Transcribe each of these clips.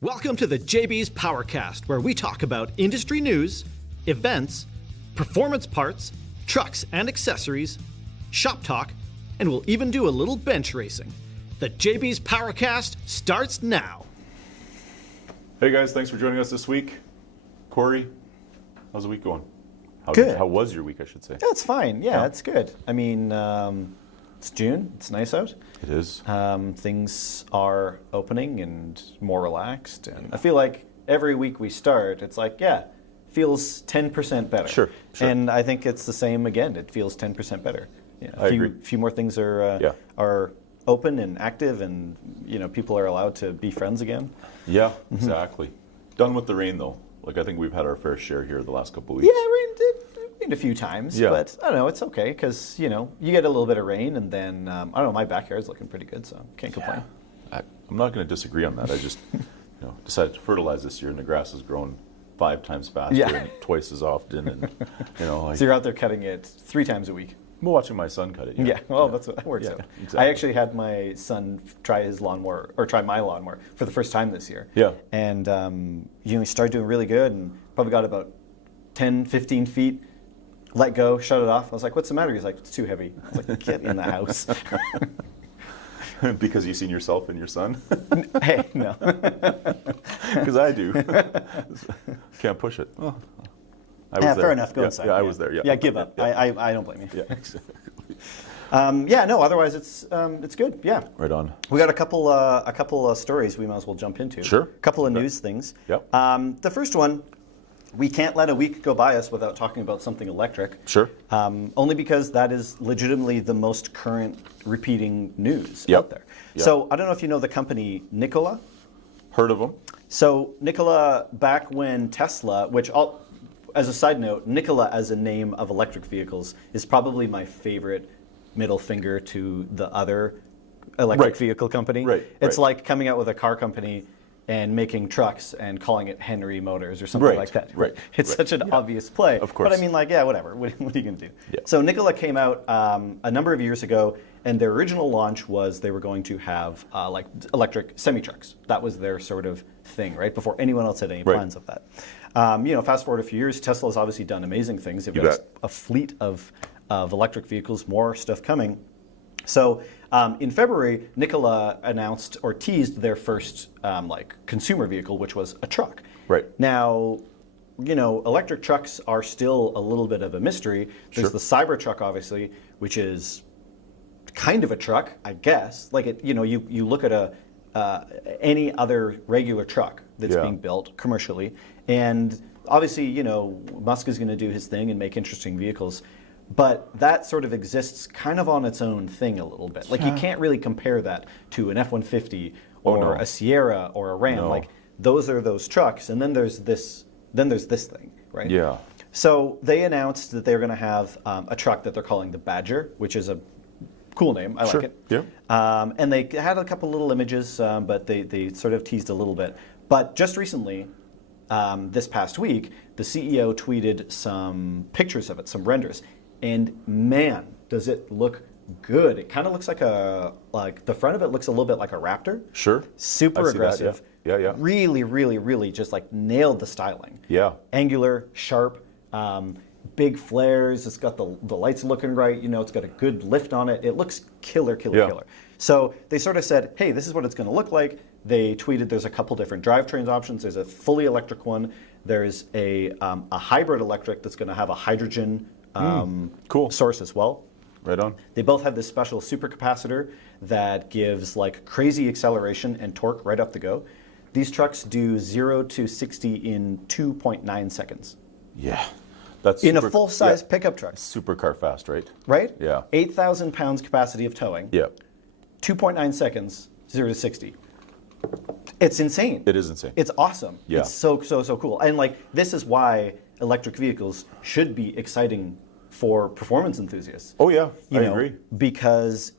Welcome to the JBs Powercast, where we talk about industry news, events, performance parts, trucks and accessories, shop talk, and we'll even do a little bench racing. The JBs Powercast starts now. Hey guys, thanks for joining us this week. Corey, how's the week going? Good. How was your week, I should say? That's fine. Yeah, it's good. I mean, it's June. It's nice out. It is. Things are opening and more relaxed. And I feel like every week we start, it's like, feels 10% better. Sure. And I think it's the same again. It feels 10% better. Yeah, I agree. A few more things are open and active, and people are allowed to be friends again. Yeah, exactly. Done with the rain though. Like I think we've had our fair share here the last couple of weeks. Yeah, rained a few times, but I don't know, it's okay because you get a little bit of rain, and then I don't know, my backyard's looking pretty good, so can't complain. I'm not going to disagree on that. I just decided to fertilize this year, and the grass has grown 5 times faster and twice as often, and so you're out there cutting it 3 times a week. I'm watching my son cut it. That's what that works out. Exactly. I actually had my son try my lawnmower for the first time this year. Yeah. And he started doing really good, and probably got about 10, 15 feet, let go, shut it off. I was like, what's the matter? He's like, it's too heavy. I was like, get in the house. Because you've seen yourself and your son? Hey, no. Because I do. Can't push it. Oh. Fair enough. Go inside. Yeah, I was there. Yeah, give up. Yeah. I don't blame you. Yeah, exactly. Otherwise it's good. Yeah. Right on. We got a couple stories we might as well jump into. Sure. A couple of news things. Yep. The first one, we can't let a week go by us without talking about something electric. Sure. Only because that is legitimately the most current repeating news out there. Yep. So I don't know if you know the company Nikola. Heard of them? So Nikola, back when Tesla, as a side note, Nikola as a name of electric vehicles is probably my favorite middle finger to the other electric vehicle company. It's like coming out with a car company and making trucks and calling it Henry Motors or something like that. It's such an obvious play. Of course. But I mean, whatever. What are you going to do? Yeah. So Nikola came out a number of years ago, and their original launch was they were going to have electric semi-trucks. That was their sort of thing, right? Before anyone else had any plans of that. Fast forward a few years, Tesla's obviously done amazing things. They've got a fleet of electric vehicles, more stuff coming. So in February, Nikola announced or teased their first consumer vehicle, which was a truck. Right. Now, electric trucks are still a little bit of a mystery. There's the Cybertruck, obviously, which is kind of a truck, I guess. You look at any other regular truck that's being built commercially, and obviously, Musk is going to do his thing and make interesting vehicles. But that sort of exists kind of on its own thing a little bit. You can't really compare that to an F-150 or a Sierra or a Ram. No. Those are those trucks, and then there's this thing, right? Yeah. So they announced that they're going to have a truck that they're calling the Badger, which is a cool name. I like it. Yeah. And they had a couple little images, but they sort of teased a little bit. But just recently, this past week, the CEO tweeted some pictures of it, some renders. And man, does it look good. It kind of looks like the front of it looks a little bit like a Raptor. Sure. Super aggressive. That, yeah. Really, really, really just nailed the styling. Yeah. Angular, sharp, big flares. It's got the lights looking right. It's got a good lift on it. It looks killer. So they sort of said, hey, this is what it's going to look like. They tweeted there's a couple different drivetrains options. There's a fully electric one. There's a hybrid electric that's going to have a hydrogen source as well. Right on. They both have this special supercapacitor that gives crazy acceleration and torque right off the go. These trucks do 0 to 60 in 2.9 seconds. Yeah. That's in a full-size pickup truck. Supercar fast, right? Right? Yeah. 8,000 pounds capacity of towing. Yeah. 2.9 seconds, 0 to 60. It's insane. It is insane. It's awesome. Yeah. It's so cool. And this is why electric vehicles should be exciting for performance enthusiasts. Oh yeah, I agree. Because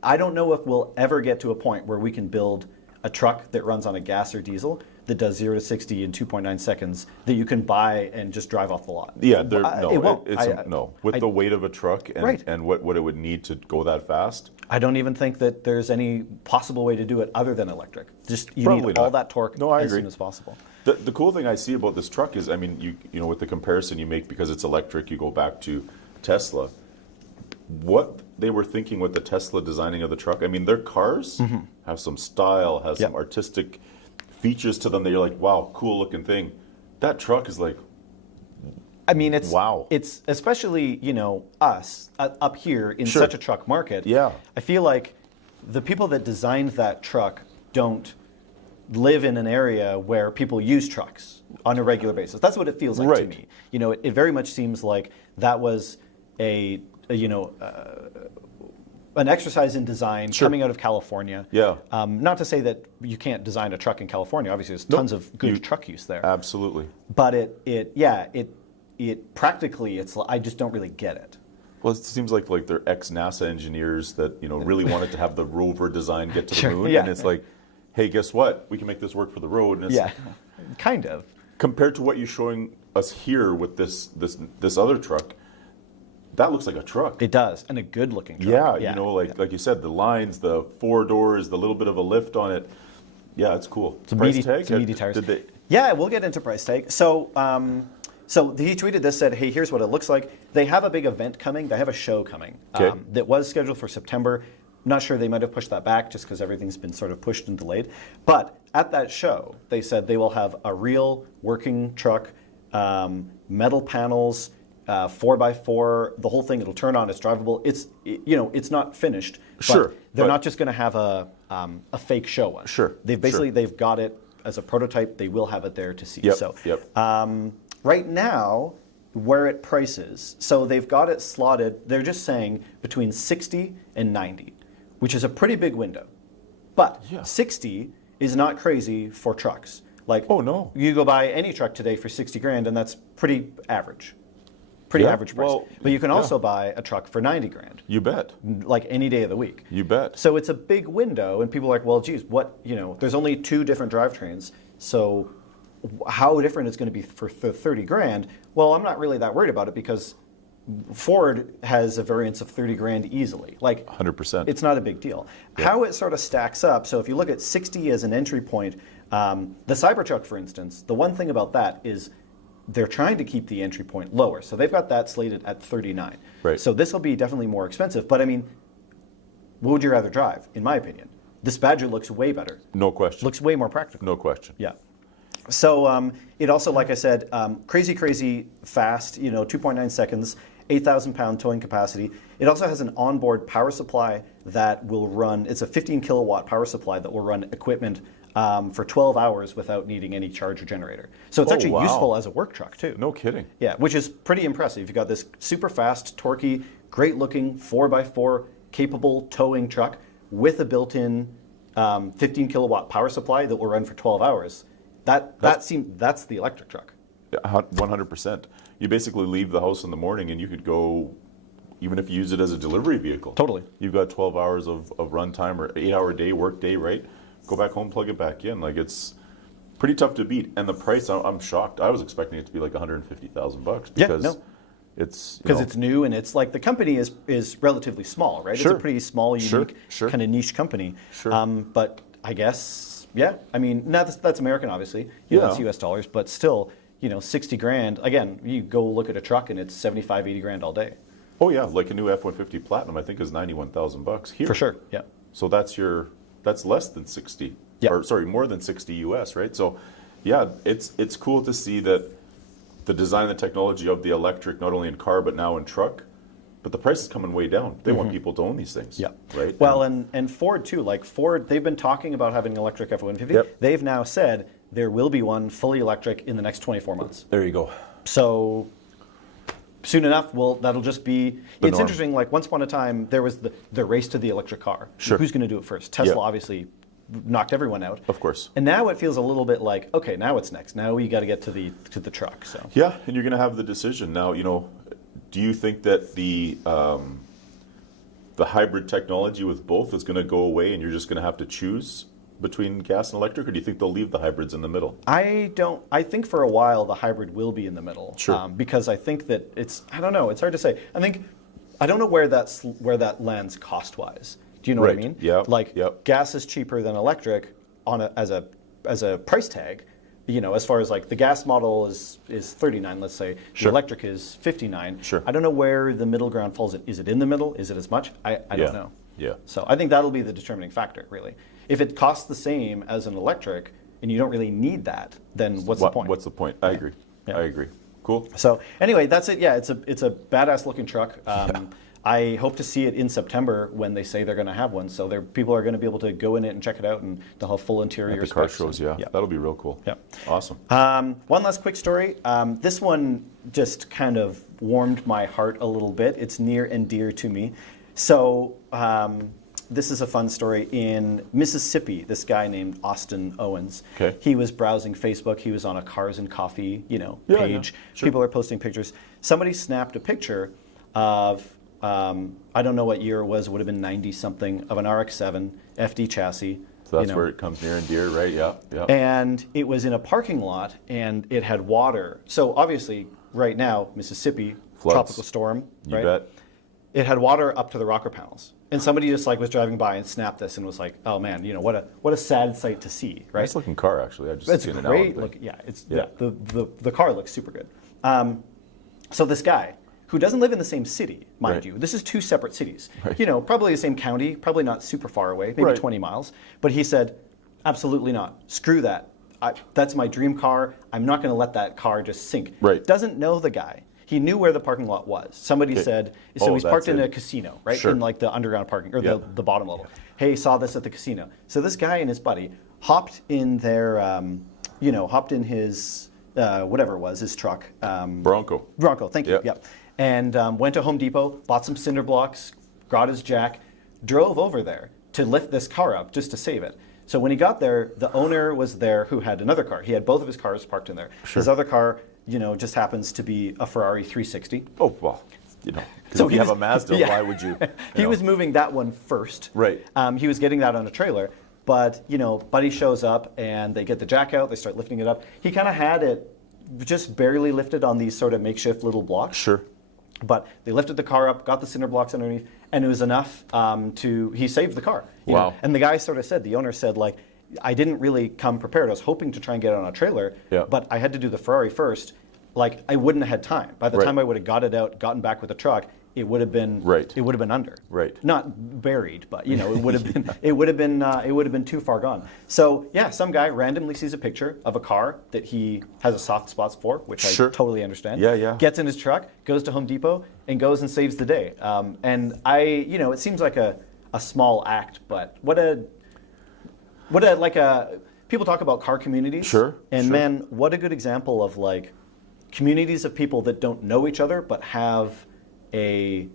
I don't know if we'll ever get to a point where we can build a truck that runs on a gas or diesel that does 0 to 60 in 2.9 seconds that you can buy and just drive off the lot. Yeah, it won't. No. With the weight of a truck and, Right. and what it would need to go that fast. I don't even think that there's any possible way to do it other than electric. Just you Probably need all not. that torque No, I as agree. soon as possible. The cool thing I see about this truck is, I mean, you know, with the comparison you make because it's electric, you go back to Tesla. What they were thinking with the Tesla designing of the truck, I mean, their cars have some style, has some artistic features to them that you're like, wow, cool looking thing. That truck is like, I mean, it's wow. It's especially, you know, us up here in Sure. such a truck market. Yeah. I feel like the people that designed that truck don't live in an area where people use trucks on a regular basis. That's what it feels like to Right. me. You know, it very much seems like that was an exercise in design coming out of California. Yeah. Not to say that you can't design a truck in California. Obviously, there's tons of good truck use there. absolutely. But it practically, I just don't really get it. Well, it seems like they're ex-NASA engineers that, you know, really wanted to have the rover design get to the Sure, moon. yeah. And it's like, hey, guess what? We can make this work for the road. And it's Yeah, kind of. compared to what you're showing us here with this other truck, that looks like a truck. It does, and a good-looking truck. Yeah, you know, like you said, the lines, the 4 doors, the little bit of a lift on it. Yeah, it's cool. It's a Price meaty, tag? it's meaty tires. Did they? Yeah, we'll get into price tag. So, he tweeted this, said, hey, here's what it looks like. They have a big event coming. They have a show coming that was scheduled for September. Not sure, they might have pushed that back just because everything's been sort of pushed and delayed. But at that show, they said they will have a real working truck, metal panels, 4x4, the whole thing. It'll turn on. It's drivable. It's not finished. Sure, But they're but- not just going to have a fake show one. Sure, They've got it as a prototype. They will have it there to see. Yep, So, yep. right now, where it prices, so they've got it slotted. They're just saying between 60 and 90, which is a pretty big window. But Yeah. 60 is not crazy for trucks. Like, Oh, no. you go buy any truck today for 60 grand, and that's pretty average. Pretty Yeah, average price. well, but you can yeah. also buy a truck for 90 grand, You bet. like any day of the week. You bet. So it's a big window, and people are like, well, geez, there's only 2 different drivetrains, so how different it's going to be for 30 grand? Well, I'm not really that worried about it because Ford has a variance of 30 grand easily. Like, 100%. it's not a big deal. How it sort of stacks up, so if you look at 60 as an entry point, the Cybertruck, for instance, the one thing about that is they're trying to keep the entry point lower. So they've got that slated at 39. Right. So this will be definitely more expensive. But I mean, what would you rather drive, in my opinion? This Badger looks way better. No question. Looks way more practical. No question. Yeah. So it also, like I said, crazy fast, 2.9 seconds, 8,000 pound towing capacity. It also has an onboard power supply that will run, it's a 15 kilowatt power supply that will run equipment for 12 hours without needing any charger generator. So it's actually wow. useful as a work truck too. No kidding. Yeah, which is pretty impressive. You've got this super fast, torquey, great looking 4x4 capable towing truck with a built-in 15 kilowatt power supply that will run for 12 hours. That's the electric truck. 100%. You basically leave the house in the morning and you could go, even if you use it as a delivery vehicle. Totally. You've got 12 hours of run time or 8-hour day, work day, right? Go back home, plug it back in. Like, it's pretty tough to beat. And the price, I'm shocked. I was expecting it to be like $150,000 because it's because it's new and it's like the company is relatively small, right? Sure. It's a pretty small, unique, Sure. kind of niche company. Sure. But I guess, I mean, that's American, obviously. Yeah. That's US dollars, but still, 60 grand. Again, you go look at a truck and it's 75, 80 grand all day. Oh yeah, like a new F-150 Platinum, I think is $91,000 here. For sure, yeah. So that's less than 60, Yeah. or sorry, more than 60 US, right? So, yeah, it's cool to see that the design and the technology of the electric, not only in car but now in truck, but the price is coming way down. They want people to own these things. Yeah. Right. Well, and Ford too. Like Ford, they've been talking about having an electric F-150. Yep. They've now said there will be one fully electric in the next 24 months. There you go. So soon enough, that'll just be. The It's norm. interesting. Like once upon a time, there was the race to the electric car. Sure. Who's going to do it first? Tesla Yeah. obviously knocked everyone out. Of course. And now it feels a little bit like, okay, now what's next? Now we got to get to the truck. So Yeah, and you're going to have the decision now. Do you think that the hybrid technology with both is going to go away, and you're just going to have to choose between gas and electric, or do you think they'll leave the hybrids in the middle? I don't. I think for a while the hybrid will be in the middle. Sure. Because I think that it's. I don't know. It's hard to say. I don't know where that lands cost wise. Do you know what I mean? Yeah. Like gas is cheaper than electric as a price tag. You know, as far as like the gas model is 39, let's say. Sure. The electric is 59. Sure. I don't know where the middle ground falls. Is it in the middle? Is it as much? I don't know. Yeah. So I think that'll be the determining factor, really. If it costs the same as an electric and you don't really need that, then what's the point? What's the point? I agree. Yeah. I agree. Cool. So anyway, that's it. Yeah, it's a badass looking truck. I hope to see it in September when they say they're going to have one. So people are going to be able to go in it and check it out, and they'll have full interior At the car specs. shows, yeah. That'll be real cool. Yeah. Awesome. One last quick story. This one just kind of warmed my heart a little bit. It's near and dear to me. So this is a fun story. In Mississippi, this guy named Austin Owens, he was browsing Facebook. He was on a Cars and Coffee, page. Yeah. Sure. People are posting pictures. Somebody snapped a picture of, I don't know what year it was. It would have been 90-something, of an RX-7 FD chassis. So that's where it comes near and dear, right? Yeah. And it was in a parking lot, and it had water. So obviously, right now, Mississippi, Floods. tropical storm, right? You bet. It had water up to the rocker panels. And somebody just was driving by and snapped this and was like, "Oh man, what a sad sight to see, right?" Nice looking car, actually. I just It's seen it great. now. The car looks super good. So this guy, who doesn't live in the same city, mind you, this is two separate cities. Right. Probably the same county, probably not super far away, maybe 20 miles. But he said, "Absolutely not. Screw that. That's my dream car. I'm not going to let that car just sink." Right. Doesn't know the guy. He knew where the parking lot was. Somebody said, so he's parked in a casino, right? Sure. In like the underground parking, or the bottom level. Hey, saw this at the casino. So this guy and his buddy hopped in their, hopped in his, whatever it was, his truck. Bronco, thank you, yep. And went to Home Depot, bought some cinder blocks, got his jack, drove over there to lift this car up just to save it. So when he got there, the owner was there who had another car. He had both of his cars parked in there. Sure. His other car, just happens to be a Ferrari 360. Oh, well, because So if you have a Mazda, why would you? He was moving that one first. Right. He was getting that on a trailer. But, Buddy shows up and they get the jack out. They start lifting it up. He kind of had it just barely lifted on these sort of makeshift little blocks. Sure. But they lifted the car up, got the cinder blocks underneath, and it was enough he saved the car. You know? And the guy sort of said, the owner said, like, I didn't really come prepared. I was hoping to try and get it on a trailer, but I had to do the Ferrari first. Like, I wouldn't have had time. By the time I would have got it out, gotten back with the truck, it would have been It would have been under. Right. Not buried, but it would have been it would have been too far gone. So yeah, some guy randomly sees a picture of a car that he has a soft spot for, which I totally understand. Yeah. Gets in his truck, goes to Home Depot, and goes and saves the day. And it seems like a small act, but people talk about car communities. And man, what a good example of like communities of people that don't know each other but have a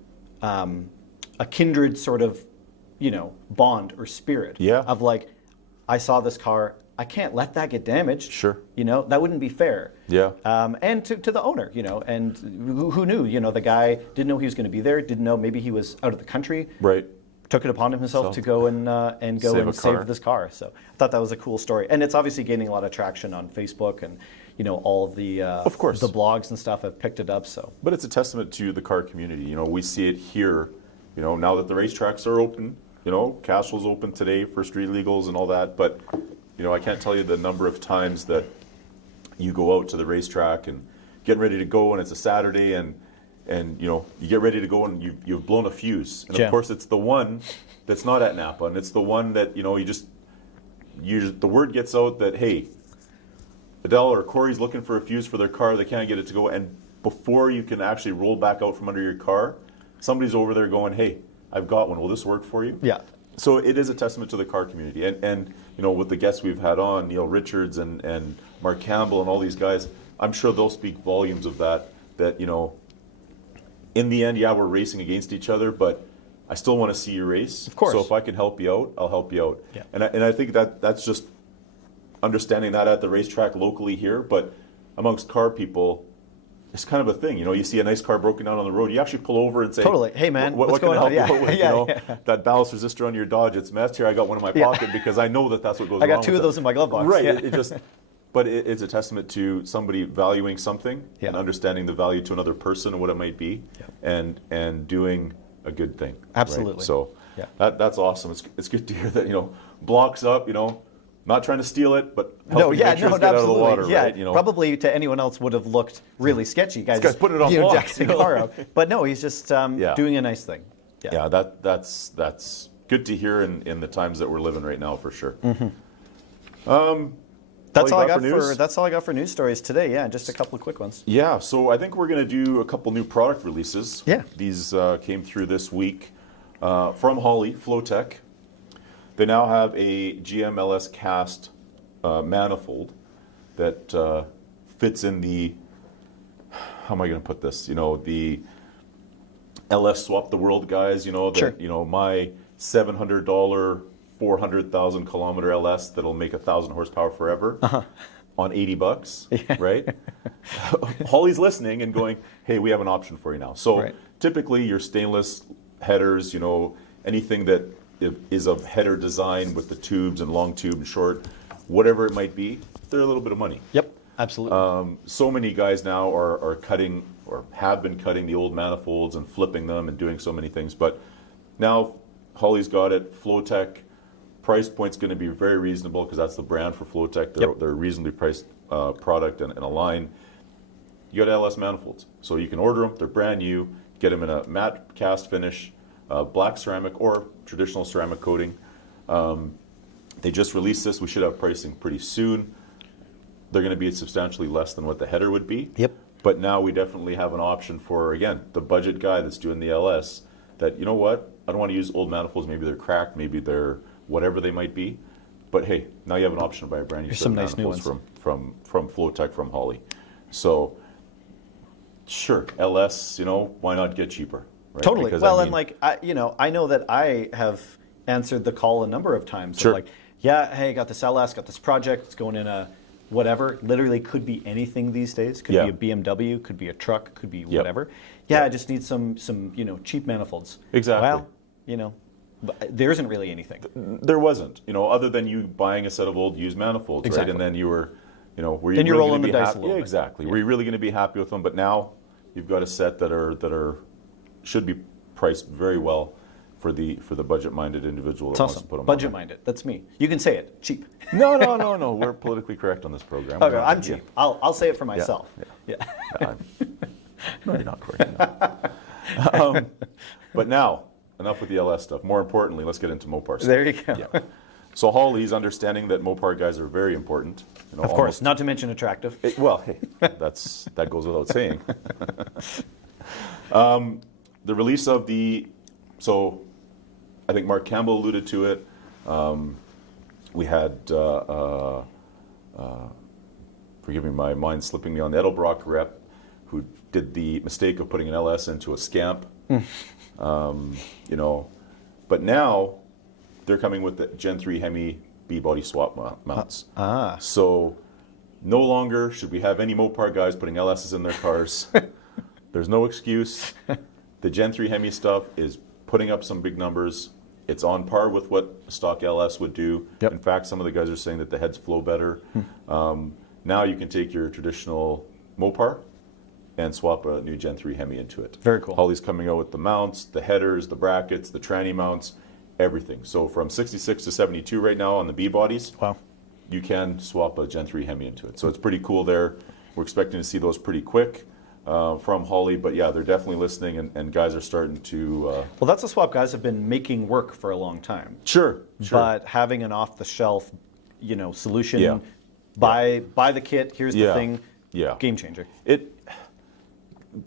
kindred sort of bond or spirit of like, I saw this car, I can't let that get damaged. That wouldn't be fair. And to the owner, and who knew, the guy didn't know he was going to be there, didn't know maybe he was out of the country. Took it upon himself to go and save this car. So I thought that was a cool story, and it's obviously gaining a lot of traction on Facebook, and all of the of course the blogs and stuff have picked it up. So, but it's a testament to the car community. We see it here. Now that the racetracks are open, Cashel's open today for street legals and all that. But I can't tell you the number of times that you go out to the racetrack and getting ready to go, and it's a Saturday, and you get ready to go and you've blown a fuse, and of course it's the one that's not at Napa, and it's the one that the word gets out that, hey, Adel or Corey's looking for a fuse for their car, they can't get it to go, and before you can actually roll back out from under your car, somebody's over there going, hey, I've got one, will this work for you? So it is a testament to the car community, and with the guests we've had on, Neil Richards and Mark Campbell and all these guys, I'm sure they'll speak volumes of that in the end, we're racing against each other, but I still want to see you race. Of course. So if I can help you out, I'll help you out. And I think that's just understanding that at the racetrack locally here, but amongst car people, it's kind of a thing. You know, you see a nice car broken down on the road, you actually pull over and say, Totally. Hey, man, what what's can I going help on? you out with? Yeah, You know, yeah. that ballast resistor on your Dodge, it's messed here. I got one in my pocket because I know that that's what goes wrong. I got two with of those in my glove box. Right. Yeah. It just, but it's a testament to somebody valuing something and understanding the value to another person and what it might be, and doing a good thing. Absolutely. Right? So that's awesome. It's good to hear that, you know, blocks up, you know, not trying to steal it, but helping make sure it's get out of the water, right? You know, probably to anyone else would have looked really sketchy. This guy's putting it on blocks, jacking the car out. But no, he's just doing a nice thing. Yeah, that's good to hear in the times that we're living right now, for sure. That's all I got for that's all I got for news stories today. Yeah, just a couple of quick ones. Yeah, so I think we're going to do a couple new product releases. Yeah, these came through this week from Holley, Flowtech. They now have a GMLS cast manifold that fits in the, how am I going to put this? You know, the LS Swap the World guys. You know, that you know, my $700 400,000 kilometer LS that'll make 1,000 horsepower forever on $80, right? Holley's listening and going, hey, we have an option for you now. So typically your stainless headers, you know, anything that is of header design with the tubes and long tube and short, whatever it might be, they're a little bit of money. Yep, absolutely. So many guys now are cutting, or have been cutting, the old manifolds and flipping them and doing so many things. But now Holley's got it, Flowtech. Price point's going to be very reasonable because that's the brand for Flowtech. They're a reasonably priced product and a line. You got LS manifolds, so you can order them. They're brand new. Get them in a matte cast finish, black ceramic or traditional ceramic coating. They just released this. We should have pricing pretty soon. They're going to be substantially less than what the header would be. Yep. But now we definitely have an option for, again, the budget guy that's doing the LS. That, you know what? I don't want to use old manifolds. Maybe they're cracked. Maybe they're whatever they might be, but hey, now you have an option to buy a brand new set of manifolds from Flowtech, from Holley. So sure, LS, you know, why not get cheaper? Right? Totally. Because, well, I mean, and like I know that I have answered the call a number of times. Sure. Like, yeah, hey, got this LS, got this project. It's going in a whatever. Literally, could be anything these days. Could be a BMW, could be a truck, could be whatever. Yeah, I just need some you know, cheap manifolds. Exactly. Well, you know, there isn't really anything. There wasn't, you know, other than you buying a set of old used manifolds, right? And then you were, you know, were you really going to be happy? Yeah, exactly. Were you really going to be happy with them? But now you've got a set that should be priced very well for the budget-minded individual that wants to put them on. Budget-minded. That's me. You can say it. Cheap. No. We're politically correct on this program. Okay, I'm cheap. I'll say it for myself. Yeah. No, you're not correct. But now, enough with the LS stuff. More importantly, let's get into Mopar stuff. There you go. Yeah. So Holley's understanding that Mopar guys are very important. You know, of course, not to mention attractive. Well, hey, that goes without saying. The release of so I think Mark Campbell alluded to it. We had, forgive me, my mind's slipping me on the Edelbrock rep, who did the mistake of putting an LS into a Scamp. You know, but now they're coming with the Gen 3 Hemi B-body swap mounts. So no longer should we have any Mopar guys putting LSs in their cars. There's no excuse. The Gen 3 Hemi stuff is putting up some big numbers. It's on par with what stock LS would do. In fact, some of the guys are saying that the heads flow better. Now you can take your traditional Mopar and swap a new Gen 3 Hemi into it. Very cool. Holley's coming out with the mounts, the headers, the brackets, the tranny mounts, everything. So from 66 to 72 right now on the B bodies, you can swap a Gen 3 Hemi into it. So it's pretty cool there. We're expecting to see those pretty quick from Holley, but yeah, they're definitely listening, and guys are starting to... well, that's a swap guys have been making work for a long time. Sure. But having an off-the-shelf, you know, solution, buy the kit, here's the thing, game changer.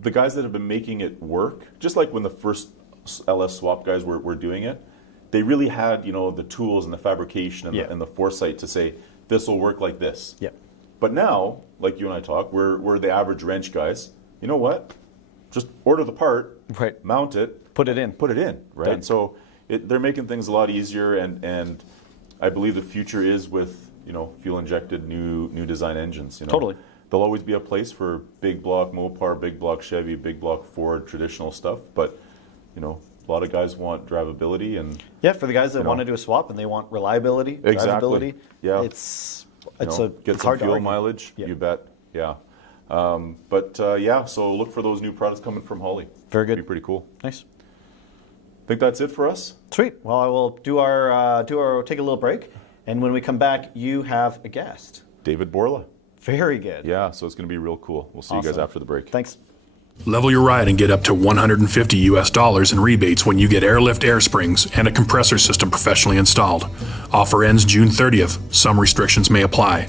The guys that have been making it work, just like when the first LS swap guys were doing it, they really had, you know, the tools and the fabrication and the foresight to say, this will work like this. But now, like you and I talk, we're the average wrench guys. You know what? Just order the part, mount it, put it in, right? Done. So they're making things a lot easier, and I believe the future is with, you know, fuel injected new design engines. You know? Totally. there'll always be a place for big block Mopar, big block Chevy, big block Ford, traditional stuff. But, you know, a lot of guys want drivability and Yeah, for the guys that want to do a swap and they want reliability, exactly. drivability, Yeah, it's get it's some hard to fuel argue. mileage. Yeah. You bet. Yeah. So look for those new products coming from Holly. Very good. Be pretty cool. Nice. Think that's it for us. Sweet. Well, I will do our take a little break, and when we come back, you have a guest. David Borla. Very good. Yeah, so it's going to be real cool. We'll see you guys Awesome. after the break. Thanks. Level your ride and get up to $150 in rebates when you get airlift air springs and a compressor system professionally installed. Offer ends June 30th. Some restrictions may apply.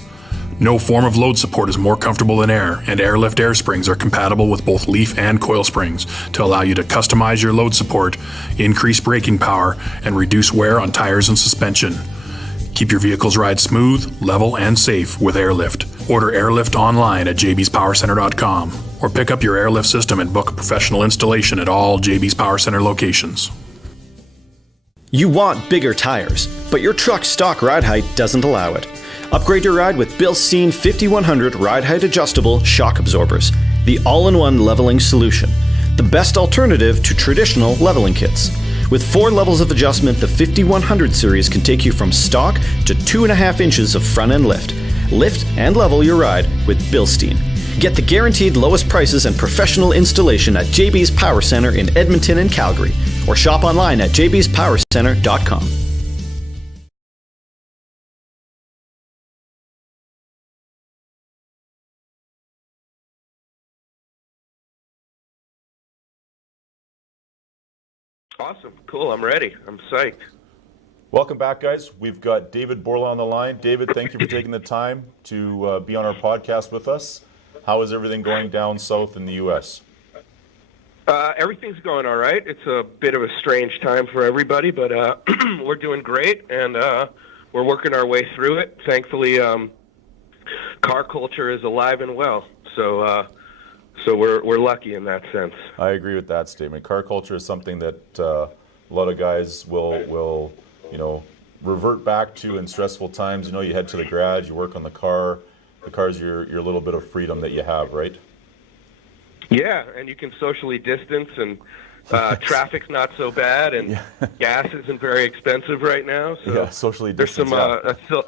No form of load support is more comfortable than air, and airlift air springs are compatible with both leaf and coil springs to allow you to customize your load support, increase braking power, and reduce wear on tires and suspension. Keep your vehicle's ride smooth, level, and safe with Airlift. Order Airlift online at jbspowercenter.com or pick up your Airlift system and book a professional installation at all JBs Power Center locations. You want bigger tires, but your truck's stock ride height doesn't allow it. Upgrade your ride with BILSTEIN 5100 ride height adjustable shock absorbers, the all-in-one leveling solution, the best alternative to traditional leveling kits. With 4 levels of adjustment, the 5100 series can take you from stock to 2.5 inches of front-end lift. Lift and level your ride with BILSTEIN. Get the guaranteed lowest prices and professional installation at JB's Power Center in Edmonton and Calgary, or shop online at jbspowercenter.com. Awesome. Cool. I'm ready. I'm psyched. Welcome back, guys. We've got David Borla on the line. David, thank you for taking the time to be on our podcast with us. How is everything going down south in the U.S.? Everything's going all right. It's a bit of a strange time for everybody, but we're doing great, and we're working our way through it. Thankfully, car culture is alive and well, so we're lucky in that sense. I agree with that statement. Car culture is something that a lot of guys will revert back to in stressful times. You know, you head to the garage, you work on the car. The car's your little bit of freedom that you have, right? Yeah, and you can socially distance, and traffic's not so bad, and gas isn't very expensive right now. So yeah, socially there's distance. some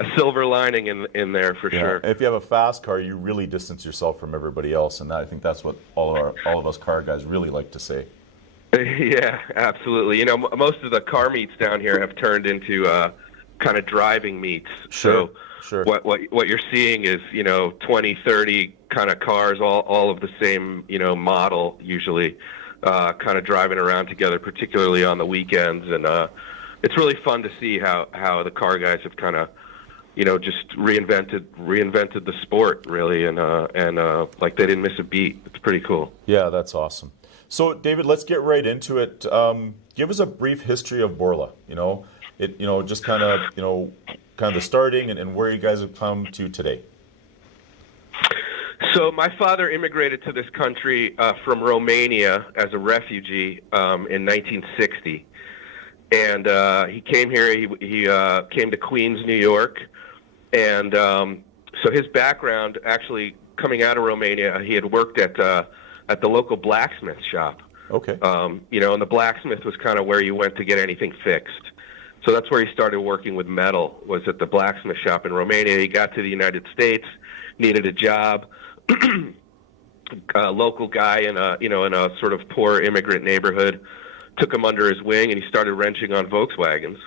a silver lining in there for sure. If you have a fast car, you really distance yourself from everybody else, and I think that's what all of us car guys really like to say. Yeah, absolutely. You know, most of the car meets down here have turned into kind of driving meets. Sure. What you're seeing is, 20, 30 kind of cars, all of the same, model usually, kind of driving around together, particularly on the weekends. And it's really fun to see how the car guys have kind of, just reinvented the sport, really, and like they didn't miss a beat. It's pretty cool. Yeah, that's awesome. So, David, let's get right into it. Give us a brief history of Borla. Just kind of the starting and where you guys have come to today. So my father immigrated to this country from Romania as a refugee in 1960, and he came here. He came to Queens, New York, and so his background, actually coming out of Romania, he had worked at the local blacksmith shop. Okay. And the blacksmith was kind of where you went to get anything fixed. So that's where he started working with metal, was at the blacksmith shop in Romania. He got to the United States, needed a job. A local guy in a sort of poor immigrant neighborhood took him under his wing, and he started wrenching on Volkswagens.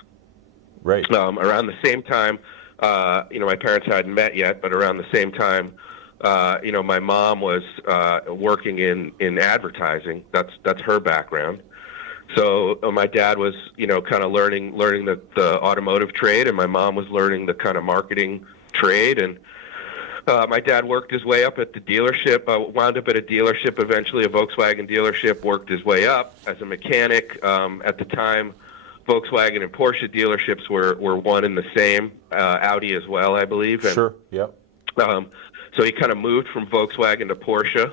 Right. Around the same time, my parents hadn't met yet, but around the same time, my mom was working in advertising. That's her background. So my dad was, kind of learning the automotive trade, and my mom was learning the kind of marketing trade. And my dad worked his way up at the dealership, wound up at a dealership, eventually a Volkswagen dealership, worked his way up as a mechanic. At the time, Volkswagen and Porsche dealerships were one and the same, Audi as well, I believe. And, sure, yeah. So he kind of moved from Volkswagen to Porsche.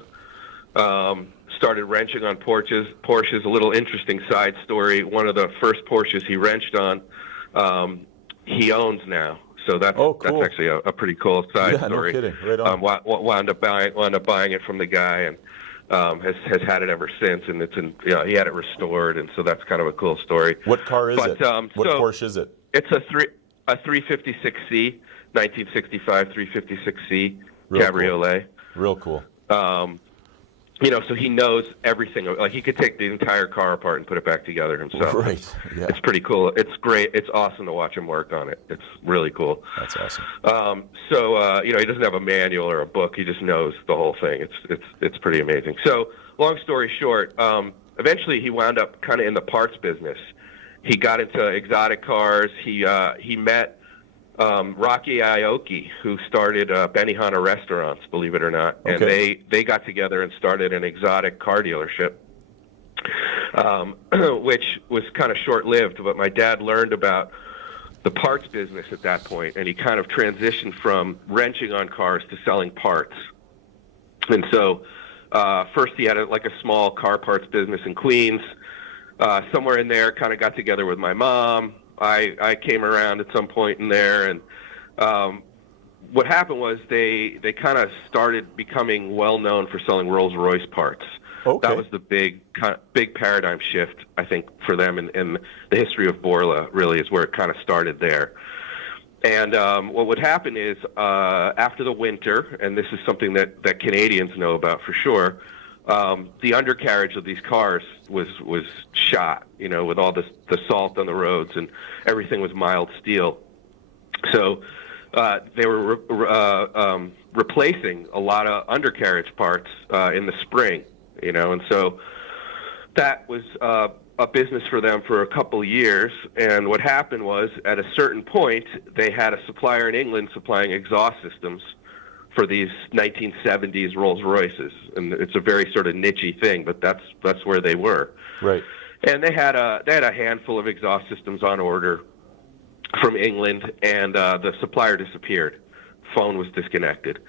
Started wrenching on Porsches. A little interesting side story. One of the first Porsches he wrenched on, he owns now. So that's cool. that's actually a pretty cool side story. No kidding. Right on. Wound up buying it from the guy, and has had it ever since. And it's he had it restored, and so that's kind of a cool story. What car is it? What Porsche is it? It's a 356C, 1965 356C Real cabriolet. Cool. Real cool. So he knows everything. Like, he could take the entire car apart and put it back together himself. Right. Yeah. It's pretty cool. It's great. It's awesome to watch him work on it. It's really cool. That's awesome. He doesn't have a manual or a book. He just knows the whole thing. It's pretty amazing. So, long story short, eventually he wound up kind of in the parts business. He got into exotic cars. He met Rocky Aoki, who started Benihana Restaurants, believe it or not. And they got together and started an exotic car dealership, which was kind of short-lived. But my dad learned about the parts business at that point, and he kind of transitioned from wrenching on cars to selling parts. And so first he had a small car parts business in Queens. Somewhere in there, kind of got together with my mom. I came around at some point in there, and what happened was they kind of started becoming well known for selling Rolls-Royce parts. Okay. That was the big paradigm shift, I think, for them in the history of Borla. Really, is where it kind of started there. And what would happen is after the winter, and this is something that Canadians know about for sure. The undercarriage of these cars was shot, with all the salt on the roads, and everything was mild steel. So they were replacing a lot of undercarriage parts in the spring, and so that was a business for them for a couple of years. And what happened was, at a certain point, they had a supplier in England supplying exhaust systems for these 1970s Rolls Royces, and it's a very sort of niche-y thing, but that's where they were. Right. And they had a handful of exhaust systems on order from England, and the supplier disappeared. Phone was disconnected,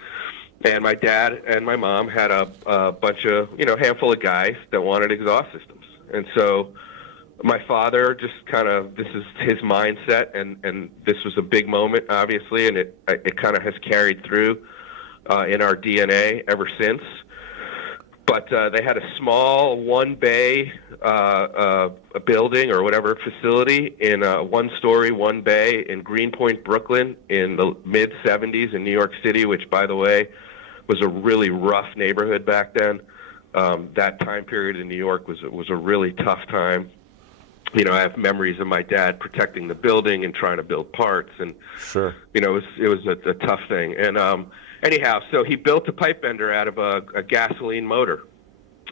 and my dad and my mom had a bunch of handful of guys that wanted exhaust systems, and so my father just kind of, this is his mindset, and this was a big moment, obviously, and it kind of has carried through in our DNA ever since. But they had a small one-bay building or whatever facility in one-story, one-bay in Greenpoint, Brooklyn in the mid-'70s in New York City, which, by the way, was a really rough neighborhood back then. That time period in New York was a really tough time. I have memories of my dad protecting the building and trying to build parts, and sure, it was a tough thing. And anyhow, so he built a pipe bender out of a gasoline motor,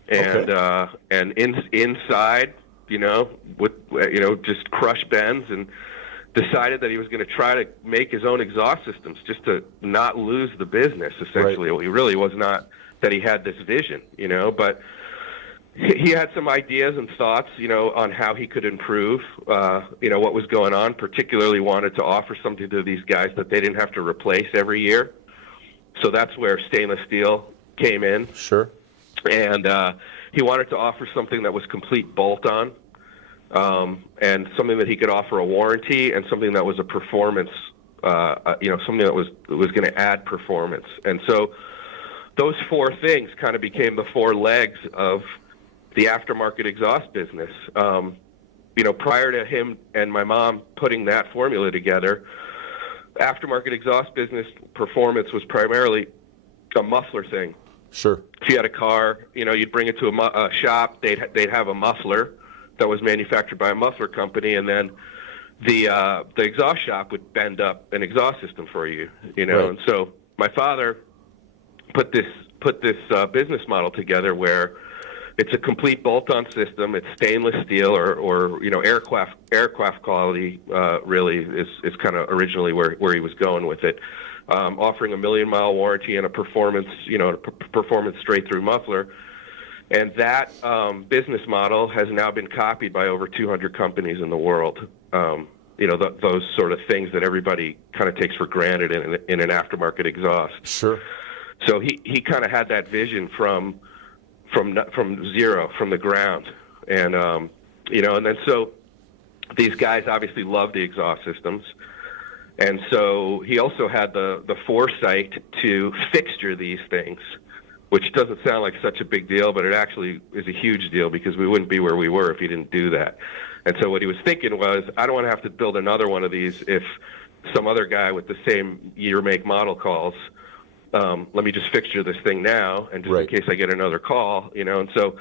and inside, with just crush bends, and decided that he was going to try to make his own exhaust systems just to not lose the business. Essentially, Right. He really was not that he had this vision, but he had some ideas and thoughts, on how he could improve, what was going on. Particularly wanted to offer something to these guys that they didn't have to replace every year. So that's where stainless steel came in. Sure. And he wanted to offer something that was complete bolt-on, and something that he could offer a warranty, and something that was a performance, something that was going to add performance. And so those four things kind of became the four legs of the aftermarket exhaust business. Prior to him and my mom putting that formula together, aftermarket exhaust business performance was primarily a muffler thing. Sure. If you had a car, you'd bring it to a shop. They'd have a muffler that was manufactured by a muffler company, and then the exhaust shop would bend up an exhaust system for you. Right. And so my father put this business model together where it's a complete bolt-on system. It's stainless steel or aircraft quality. Really is kind of originally where he was going with it, offering a 1,000,000-mile warranty and a performance straight-through muffler. And that business model has now been copied by over 200 companies in the world. Those sort of things that everybody kind of takes for granted in an aftermarket exhaust. Sure. So he kind of had that vision from zero, from the ground, and and then so these guys obviously loved the exhaust systems, And so he also had the foresight to fixture these things, which doesn't sound like such a big deal, but it actually is a huge deal because we wouldn't be where we were if he didn't do that. And so what he was thinking was, I don't want to have to build another one of these if some other guy with the same year, make, model calls. Let me just fixture this thing now, and just in case I get another call, And so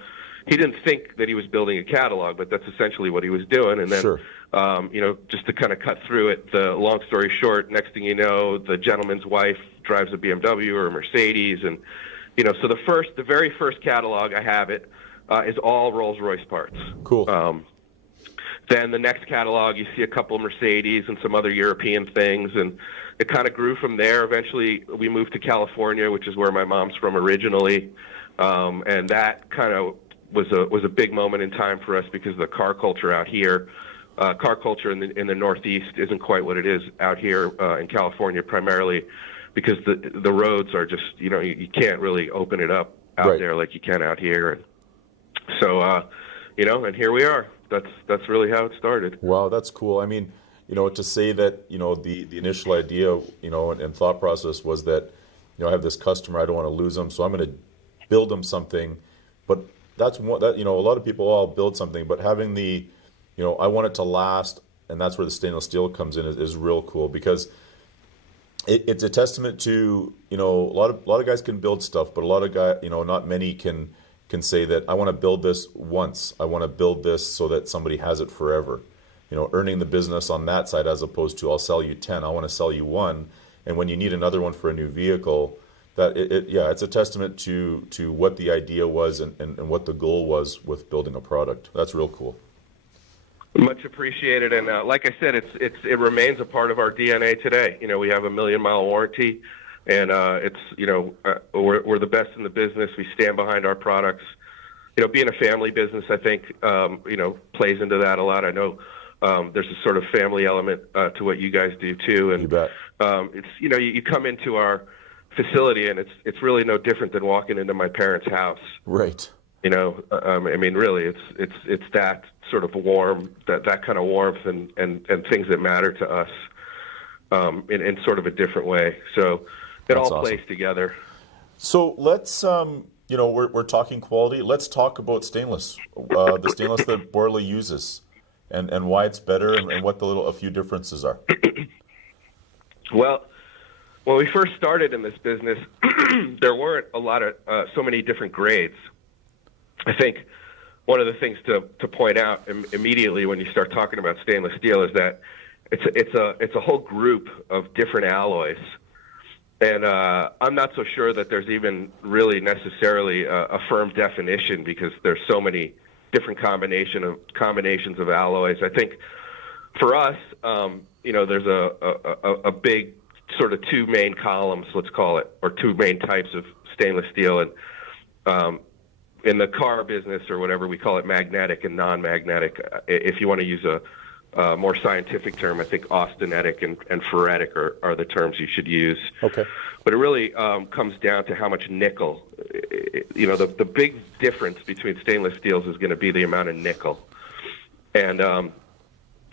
he didn't think that he was building a catalog, but that's essentially what he was doing. And then, just to kind of cut through it, the long story short, next thing you know, the gentleman's wife drives a BMW or a Mercedes, and so the very first catalog, I have it, is all Rolls-Royce parts. Cool. Then the next catalog, you see a couple of Mercedes and some other European things, and it kind of grew from there. Eventually, we moved to California, which is where my mom's from originally, and that kind of was a big moment in time for us because of the car culture out here. Car culture in the Northeast isn't quite what it is out here in California, primarily because the roads are just you can't really open it up out there like you can out here, and so and here we are. That's really how it started. Wow, that's cool. I mean, to say that the initial idea and thought process was that I have this customer, I don't want to lose them, so I'm going to build them something. But that's one that a lot of people all build something, but having the I want it to last, and that's where the stainless steel comes in is real cool, because it's a testament to a lot of guys can build stuff, but a lot of guys not many can say that I want to build this once. I want to build this so that somebody has it forever. Earning the business on that side, as opposed to I'll sell you 10, I want to sell you one, and when you need another one for a new vehicle, that it's a testament to what the idea was and what the goal was with building a product. That's real cool. Much appreciated, and like I said, it remains a part of our DNA today. We have a 1,000,000-mile warranty. And we're the best in the business. We stand behind our products. Being a family business, I think, plays into that a lot. I know there's a sort of family element to what you guys do too. And you bet. It's you come into our facility, and it's really no different than walking into my parents' house. Right. I mean, really, it's that sort of that kind of warmth and things that matter to us in sort of a different way. So. It all plays together. So let's, we're talking quality. Let's talk about stainless, the stainless that Borla uses, and why it's better, and what a few differences are. Well, when we first started in this business, there weren't a lot of so many different grades. I think one of the things to point out immediately when you start talking about stainless steel is that it's a whole group of different alloys. And I'm not so sure that there's even really necessarily a firm definition, because there's so many different combinations of alloys. I think for us, there's a big sort of two main columns, let's call it, or two main types of stainless steel. And in the car business or whatever, we call it magnetic and non-magnetic. If you want to use a more scientific term, I think austenitic and ferritic are the terms you should use. Okay. But it really comes down to how much nickel. The big difference between stainless steels is going to be the amount of nickel. And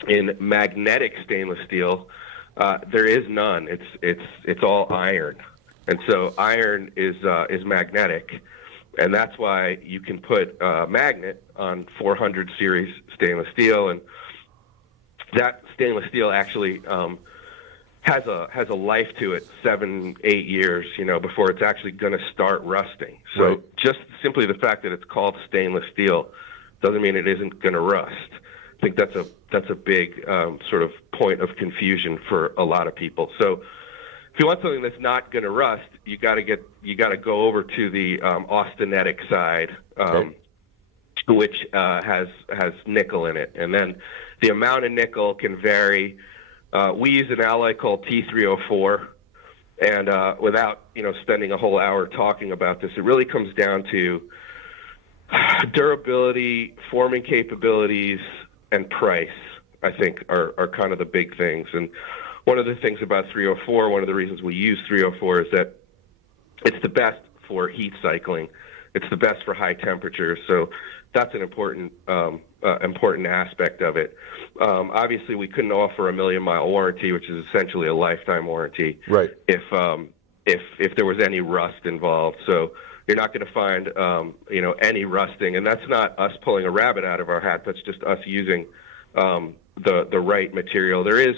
in magnetic stainless steel, there is none. It's all iron. And so iron is magnetic. And that's why you can put a magnet on 400 series stainless steel, and that stainless steel actually has a life to it, 7-8 years, before it's actually going to start rusting. So just simply the fact that it's called stainless steel doesn't mean it isn't going to rust. I think that's a big sort of point of confusion for a lot of people. So if you want something that's not going to rust, you got to go over to the austenitic side. Which has nickel in it, and then the amount of nickel can vary. We use an alloy called T304, and without spending a whole hour talking about this, it really comes down to durability, forming capabilities, and price. I think are kind of the big things. And one of the things about 304, one of the reasons we use 304 is that it's the best for heat cycling. It's the best for high temperatures. So that's an important important aspect of it. Obviously, we couldn't offer a 1,000,000-mile warranty, which is essentially a lifetime warranty, Right. If there was any rust involved. So you're not going to find any rusting, and that's not us pulling a rabbit out of our hat. That's just us using the right material. There is,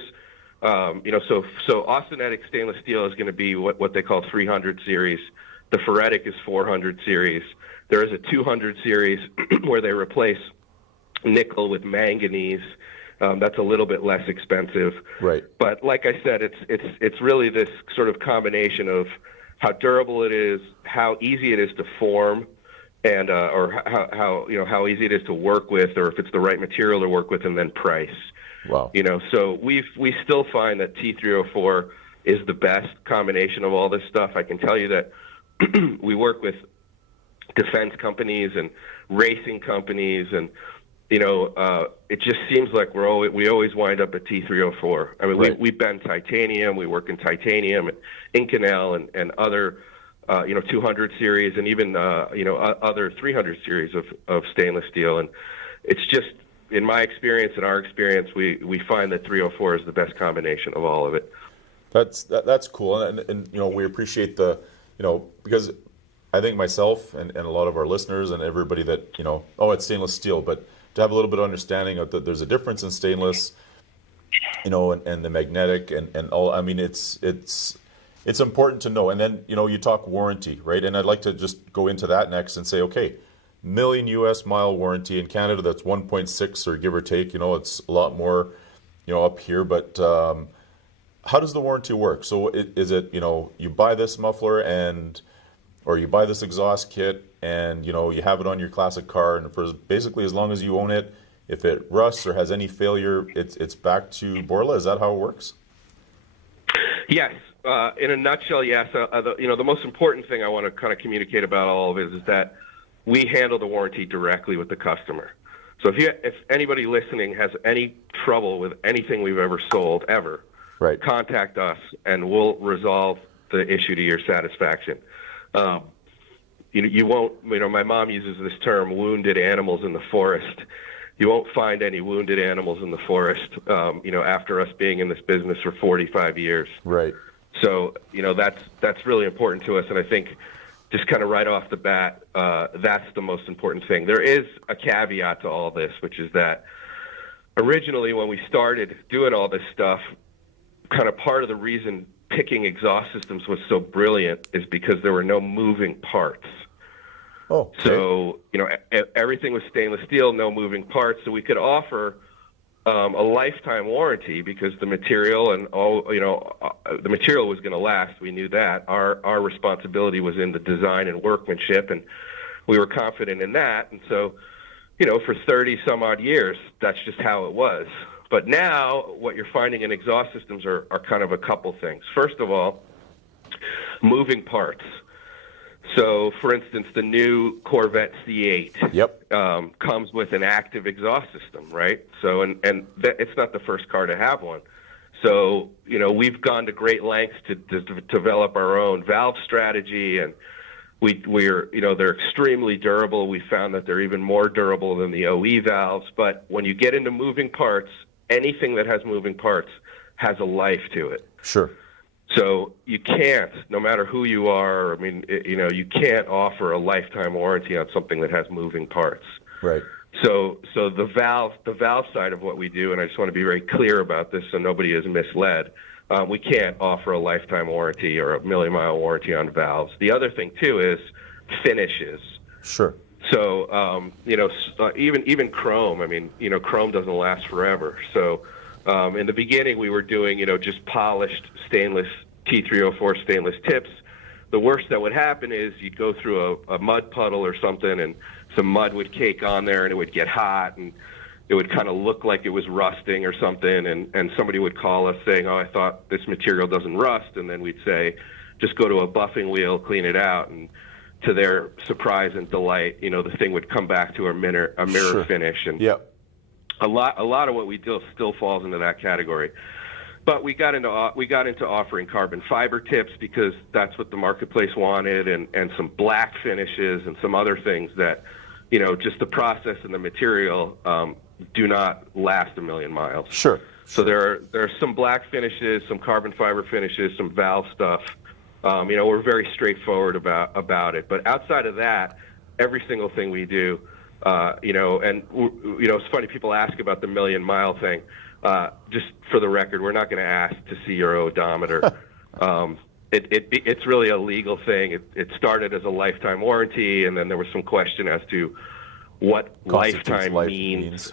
so austenitic stainless steel is going to be what they call 300 series. The ferritic is 400 series. There is a 200 series where they replace nickel with manganese. That's a little bit less expensive. Right. But like I said, it's really this sort of combination of how durable it is, how easy it is to form, and or how easy it is to work with, or if it's the right material to work with, and then price. Wow. So we still find that T304 is the best combination of all this stuff. I can tell you that we work with defense companies and racing companies, and it just seems like we always wind up at T304. I mean, Right. we bend titanium, we work in titanium and Inconel and other 200 series, and even other 300 series of stainless steel. And it's just, in my experience and our experience, we find that 304 is the best combination of all of it. That's cool, and we appreciate the because I think myself and a lot of our listeners and everybody that it's stainless steel, but to have a little bit of understanding of that there's a difference in stainless, and the magnetic and all. I mean, it's important to know. And then you talk warranty, right? And I'd like to just go into that next and say, okay, 1,000,000 US mile warranty in Canada. That's 1.6 or give or take. It's a lot more, up here. But how does the warranty work? So is it you buy this muffler or you buy this exhaust kit and you have it on your classic car, and for basically as long as you own it, if it rusts or has any failure, it's back to Borla. Is that how it works? Yes. In a nutshell, yes. The most important thing I want to kind of communicate about all of it is that we handle the warranty directly with the customer. So if anybody listening has any trouble with anything we've ever sold ever, right, contact us and we'll resolve the issue to your satisfaction. You won't. My mom uses this term, wounded animals in the forest. You won't find any wounded animals in the forest. After us being in this business for 45 years. Right. So that's really important to us, and I think just kind of right off the bat, that's the most important thing. There is a caveat to all this, which is that originally when we started doing all this stuff, kind of part of the reason picking exhaust systems was so brilliant is because there were no moving parts. Oh. Okay. So everything was stainless steel, no moving parts, so we could offer a lifetime warranty because the material and all, the material was going to last. We knew that. Our responsibility was in the design and workmanship, and we were confident in that. And so, for 30 some odd years, that's just how it was. But now what you're finding in exhaust systems are kind of a couple things. First of all, moving parts. So, for instance, the new Corvette C8 Yep. Comes with an active exhaust system, right? So, and it's not the first car to have one. So, we've gone to great lengths to develop our own valve strategy, and we're they're extremely durable. We found that they're even more durable than the OE valves. But when you get into moving parts, anything that has moving parts has a life to it. Sure. So you can't, no matter who you are, I mean, you can't offer a lifetime warranty on something that has moving parts. Right. So the valve side of what we do, and I just want to be very clear about this so nobody is misled, we can't offer a lifetime warranty or a 1,000,000-mile warranty on valves. The other thing, too, is finishes. Sure. So, even chrome, I mean, chrome doesn't last forever. So in the beginning, we were doing, just polished stainless T304 stainless tips. The worst that would happen is you'd go through a mud puddle or something, and some mud would cake on there, and it would get hot, and it would kind of look like it was rusting or something, and somebody would call us saying, oh, I thought this material doesn't rust, and then we'd say, just go to a buffing wheel, clean it out, and to their surprise and delight, the thing would come back to a mirror Sure. finish. And Yep. a lot of what we do still falls into that category. But we got into offering carbon fiber tips because that's what the marketplace wanted, and some black finishes and some other things that, just the process and the material do not last a million miles. Sure. So there are some black finishes, some carbon fiber finishes, some valve stuff. We're very straightforward about it. But outside of that, every single thing we do, it's funny, people ask about the million mile thing. Just for the record, we're not going to ask to see your odometer. It's really a legal thing. It started as a lifetime warranty, and then there was some question as to what lifetime means,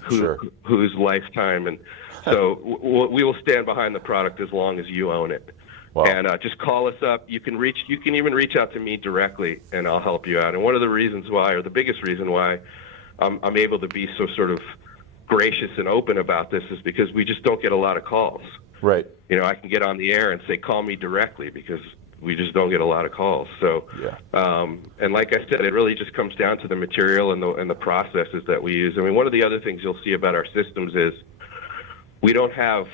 whose lifetime. And so we will stand behind the product as long as you own it. Wow. And just call us up. You can even reach out to me directly, and I'll help you out. And one of the reasons why, or the biggest reason why, I'm able to be so sort of gracious and open about this is because we just don't get a lot of calls. Right. I can get on the air and say, call me directly, because we just don't get a lot of calls. So, and like I said, it really just comes down to the material and the processes that we use. I mean, one of the other things you'll see about our systems is we don't have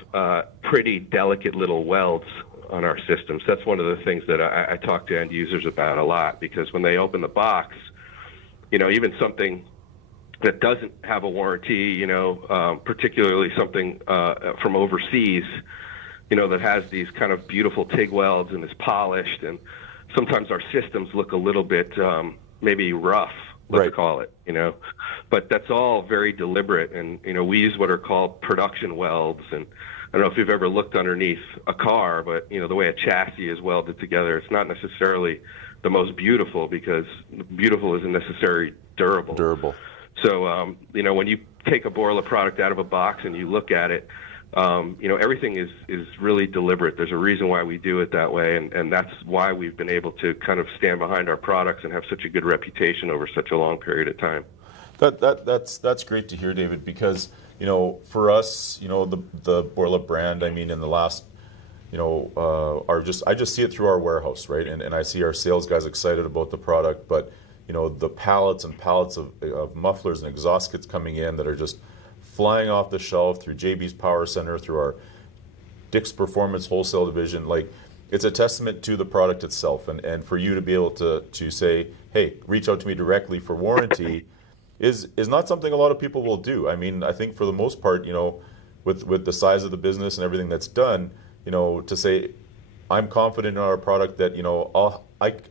pretty delicate little welds on our systems. That's one of the things that I talk to end users about a lot, because when they open the box, even something that doesn't have a warranty, particularly something from overseas, that has these kind of beautiful TIG welds and is polished, and sometimes our systems look a little bit maybe rough, let's call it, but that's all very deliberate. And, we use what are called production welds. And I don't know if you've ever looked underneath a car, but, the way a chassis is welded together, it's not necessarily the most beautiful, because beautiful isn't necessarily durable. So, when you take a Borla product out of a box and you look at it, everything is really deliberate. There's a reason why we do it that way, and that's why we've been able to kind of stand behind our products and have such a good reputation over such a long period of time. That's great to hear, David, because for us, the Borla brand, I mean, in the last, I just see it through our warehouse, right? And I see our sales guys excited about the product, but the pallets and pallets of mufflers and exhaust kits coming in that are just flying off the shelf through JB's Power Center, through our Dick's Performance Wholesale Division. Like, it's a testament to the product itself. And for you to be able to say, hey, reach out to me directly for warranty is not something a lot of people will do. I mean, I think for the most part, with the size of the business and everything that's done, to say, I'm confident in our product that,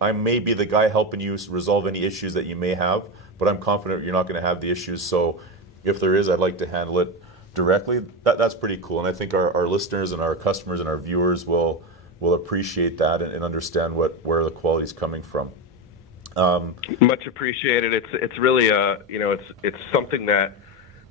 I may be the guy helping you resolve any issues that you may have, but I'm confident you're not going to have the issues. So if there is, I'd like to handle it directly. That's pretty cool. And I think our listeners and our customers and our viewers will appreciate that and understand where the quality is coming from. Much appreciated. It's really it's something that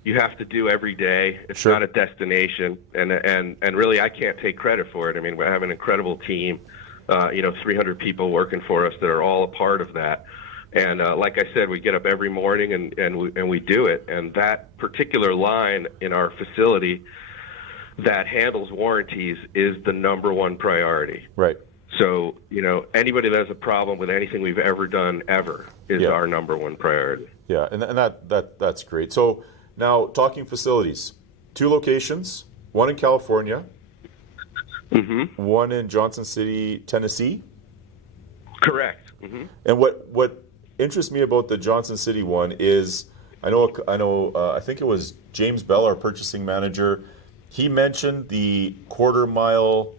you have to do every day. It's not a destination, and really I can't take credit for it. I mean, we have an incredible team, 300 people working for us that are all a part of that. And like I said, we get up every morning and we do it. And that particular line in our facility that handles warranties is the number one priority. Right. So, anybody that has a problem with anything we've ever done ever is our number one priority. Yeah, and that's great. So now, talking facilities, 2 locations, one in California, one in Johnson City, Tennessee. Correct. Mm-hmm. And what interests me about the Johnson City one is, I think it was James Bell, our purchasing manager. He mentioned the quarter-mile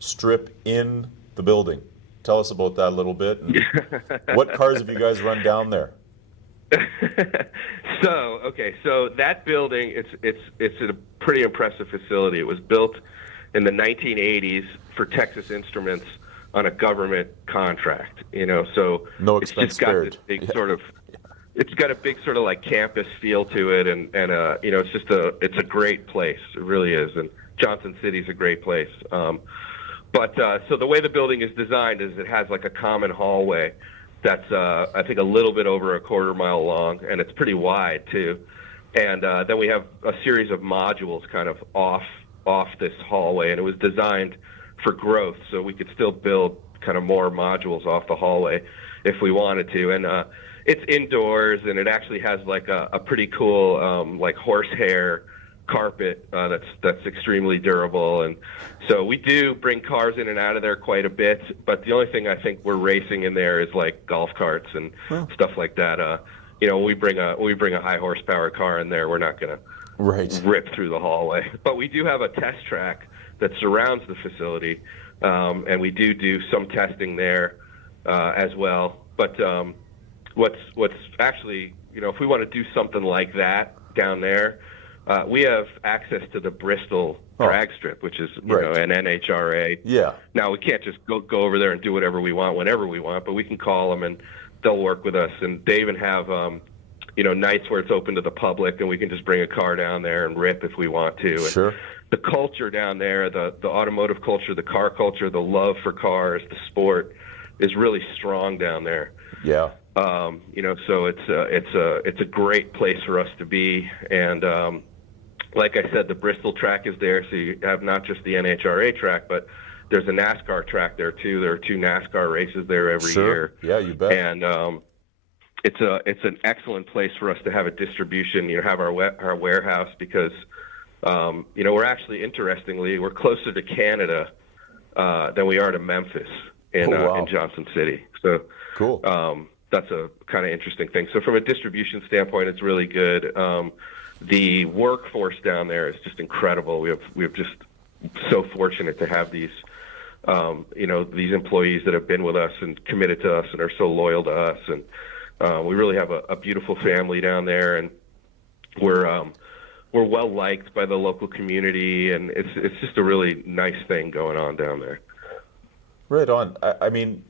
strip in the building. Tell us about that a little bit. And what cars have you guys run down there? So that building, it's a pretty impressive facility. It was built in the 1980s for Texas Instruments on a government contract. So no it's expense just got spared. this big sort of. It's got a big sort of like campus feel to it, and it's a great place. It really is, and Johnson City's a great place. But so the way the building is designed is it has like a common hallway that's I think a little bit over a quarter mile long, and it's pretty wide too. And then we have a series of modules kind of off this hallway, and it was designed for growth, so we could still build kind of more modules off the hallway if we wanted to. And it's indoors, and it actually has like a pretty cool like horsehair carpet that's extremely durable. And so we do bring cars in and out of there quite a bit, but the only thing I think we're racing in there is like golf carts and stuff like that. when we bring a high horsepower car in there, we're not going to rip through the hallway. But we do have a test track that surrounds the facility, and we do some testing there as well. But what's actually, if we want to do something like that down there, we have access to the Bristol drag strip, which is an NHRA. Yeah. Now we can't just go over there and do whatever we want whenever we want, but we can call them and they'll work with us. And they even have nights where it's open to the public, and we can just bring a car down there and rip if we want to. Sure. And the culture down there, the automotive culture, the car culture, the love for cars, the sport is really strong down there. Yeah. So it's a great place for us to be. And like I said, the Bristol track is there, so you have not just the NHRA track, but there's a NASCAR track there too. There are 2 NASCAR races there every year. Yeah, you bet. And it's an excellent place for us to have a distribution. Have our warehouse because we're actually, interestingly, we're closer to Canada than we are to Memphis in Johnson City. So cool. That's a kind of interesting thing. So from a distribution standpoint, it's really good. The workforce down there is just incredible. We have just so fortunate to have these these employees that have been with us and committed to us and are so loyal to us. And we really have a beautiful family down there, and we're well liked by the local community, and it's just a really nice thing going on down there. Right on. I mean,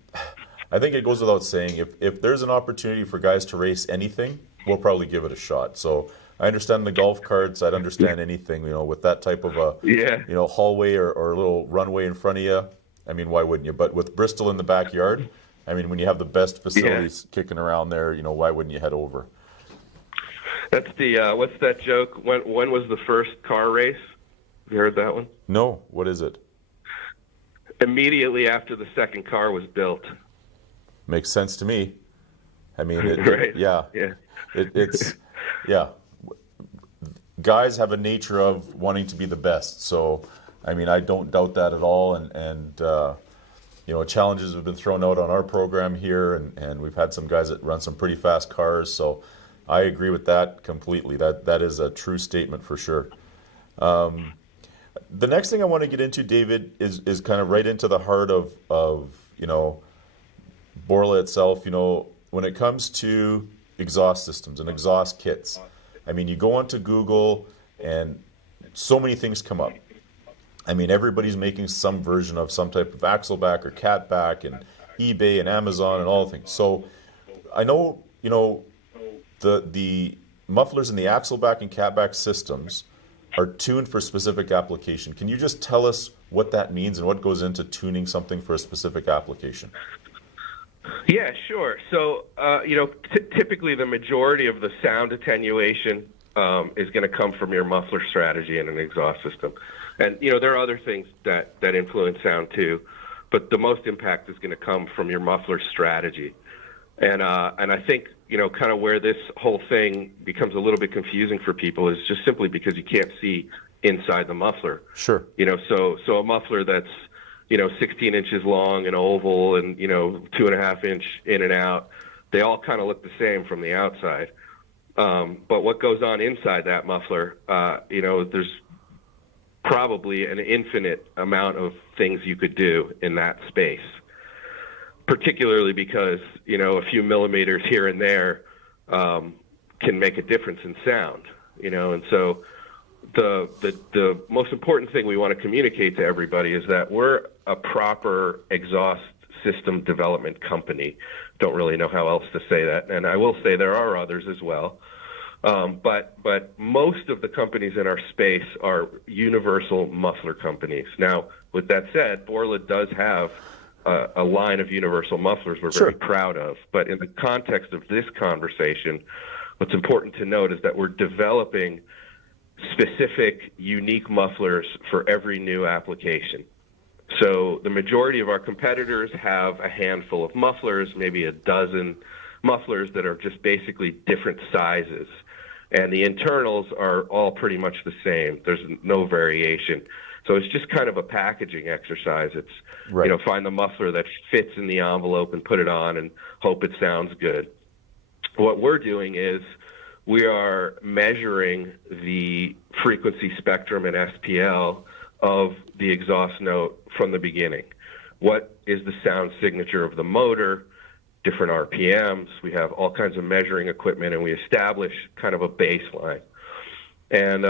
I think it goes without saying, if there's an opportunity for guys to race anything, we'll probably give it a shot. So I understand the golf carts. I'd understand anything, with that type of a, hallway or a little runway in front of you. I mean, why wouldn't you? But with Bristol in the backyard, I mean, when you have the best facilities kicking around there, why wouldn't you head over? That's the, what's that joke? When was the first car race? Have you heard that one? No. What is it? Immediately after the second car was built. Makes sense to me. I mean, it's guys have a nature of wanting to be the best. So, I mean, I don't doubt that at all. And challenges have been thrown out on our program here, and we've had some guys that run some pretty fast cars. So I agree with that completely. That is a true statement for sure. The next thing I want to get into, David, is kind of right into the heart of Borla itself. When it comes to exhaust systems and exhaust kits, I mean, you go onto Google and so many things come up. I mean, everybody's making some version of some type of axleback or catback, and eBay and Amazon and all the things. So I know, the mufflers in the axleback and catback systems are tuned for specific application. Can you just tell us what that means and what goes into tuning something for a specific application? Yeah, sure. So, typically the majority of the sound attenuation is going to come from your muffler strategy in an exhaust system. And, there are other things that influence sound too, but the most impact is going to come from your muffler strategy. And I think, kind of where this whole thing becomes a little bit confusing for people is just simply because you can't see inside the muffler. Sure. So a muffler that's, 16 inches long and oval and, 2.5 inch in and out, they all kind of look the same from the outside. But what goes on inside that muffler, there's probably an infinite amount of things you could do in that space, particularly because, a few millimeters here and there can make a difference in sound, and so the most important thing we want to communicate to everybody is that we're a proper exhaust system development company. Don't really know how else to say that. And I will say there are others as well. But most of the companies in our space are universal muffler companies. Now, with that said, Borla does have a line of universal mufflers we're very proud of. But in the context of this conversation, what's important to note is that we're developing specific, unique mufflers for every new application. So the majority of our competitors have a handful of mufflers, maybe a dozen mufflers that are just basically different sizes. And the internals are all pretty much the same. There's no variation. So it's just kind of a packaging exercise. It's, find the muffler that fits in the envelope and put it on and hope it sounds good. what we're doing is we are measuring the frequency spectrum and SPL of the exhaust note from the beginning. What is the sound signature of the motor, different RPMs, we have all kinds of measuring equipment, and we establish kind of a baseline. And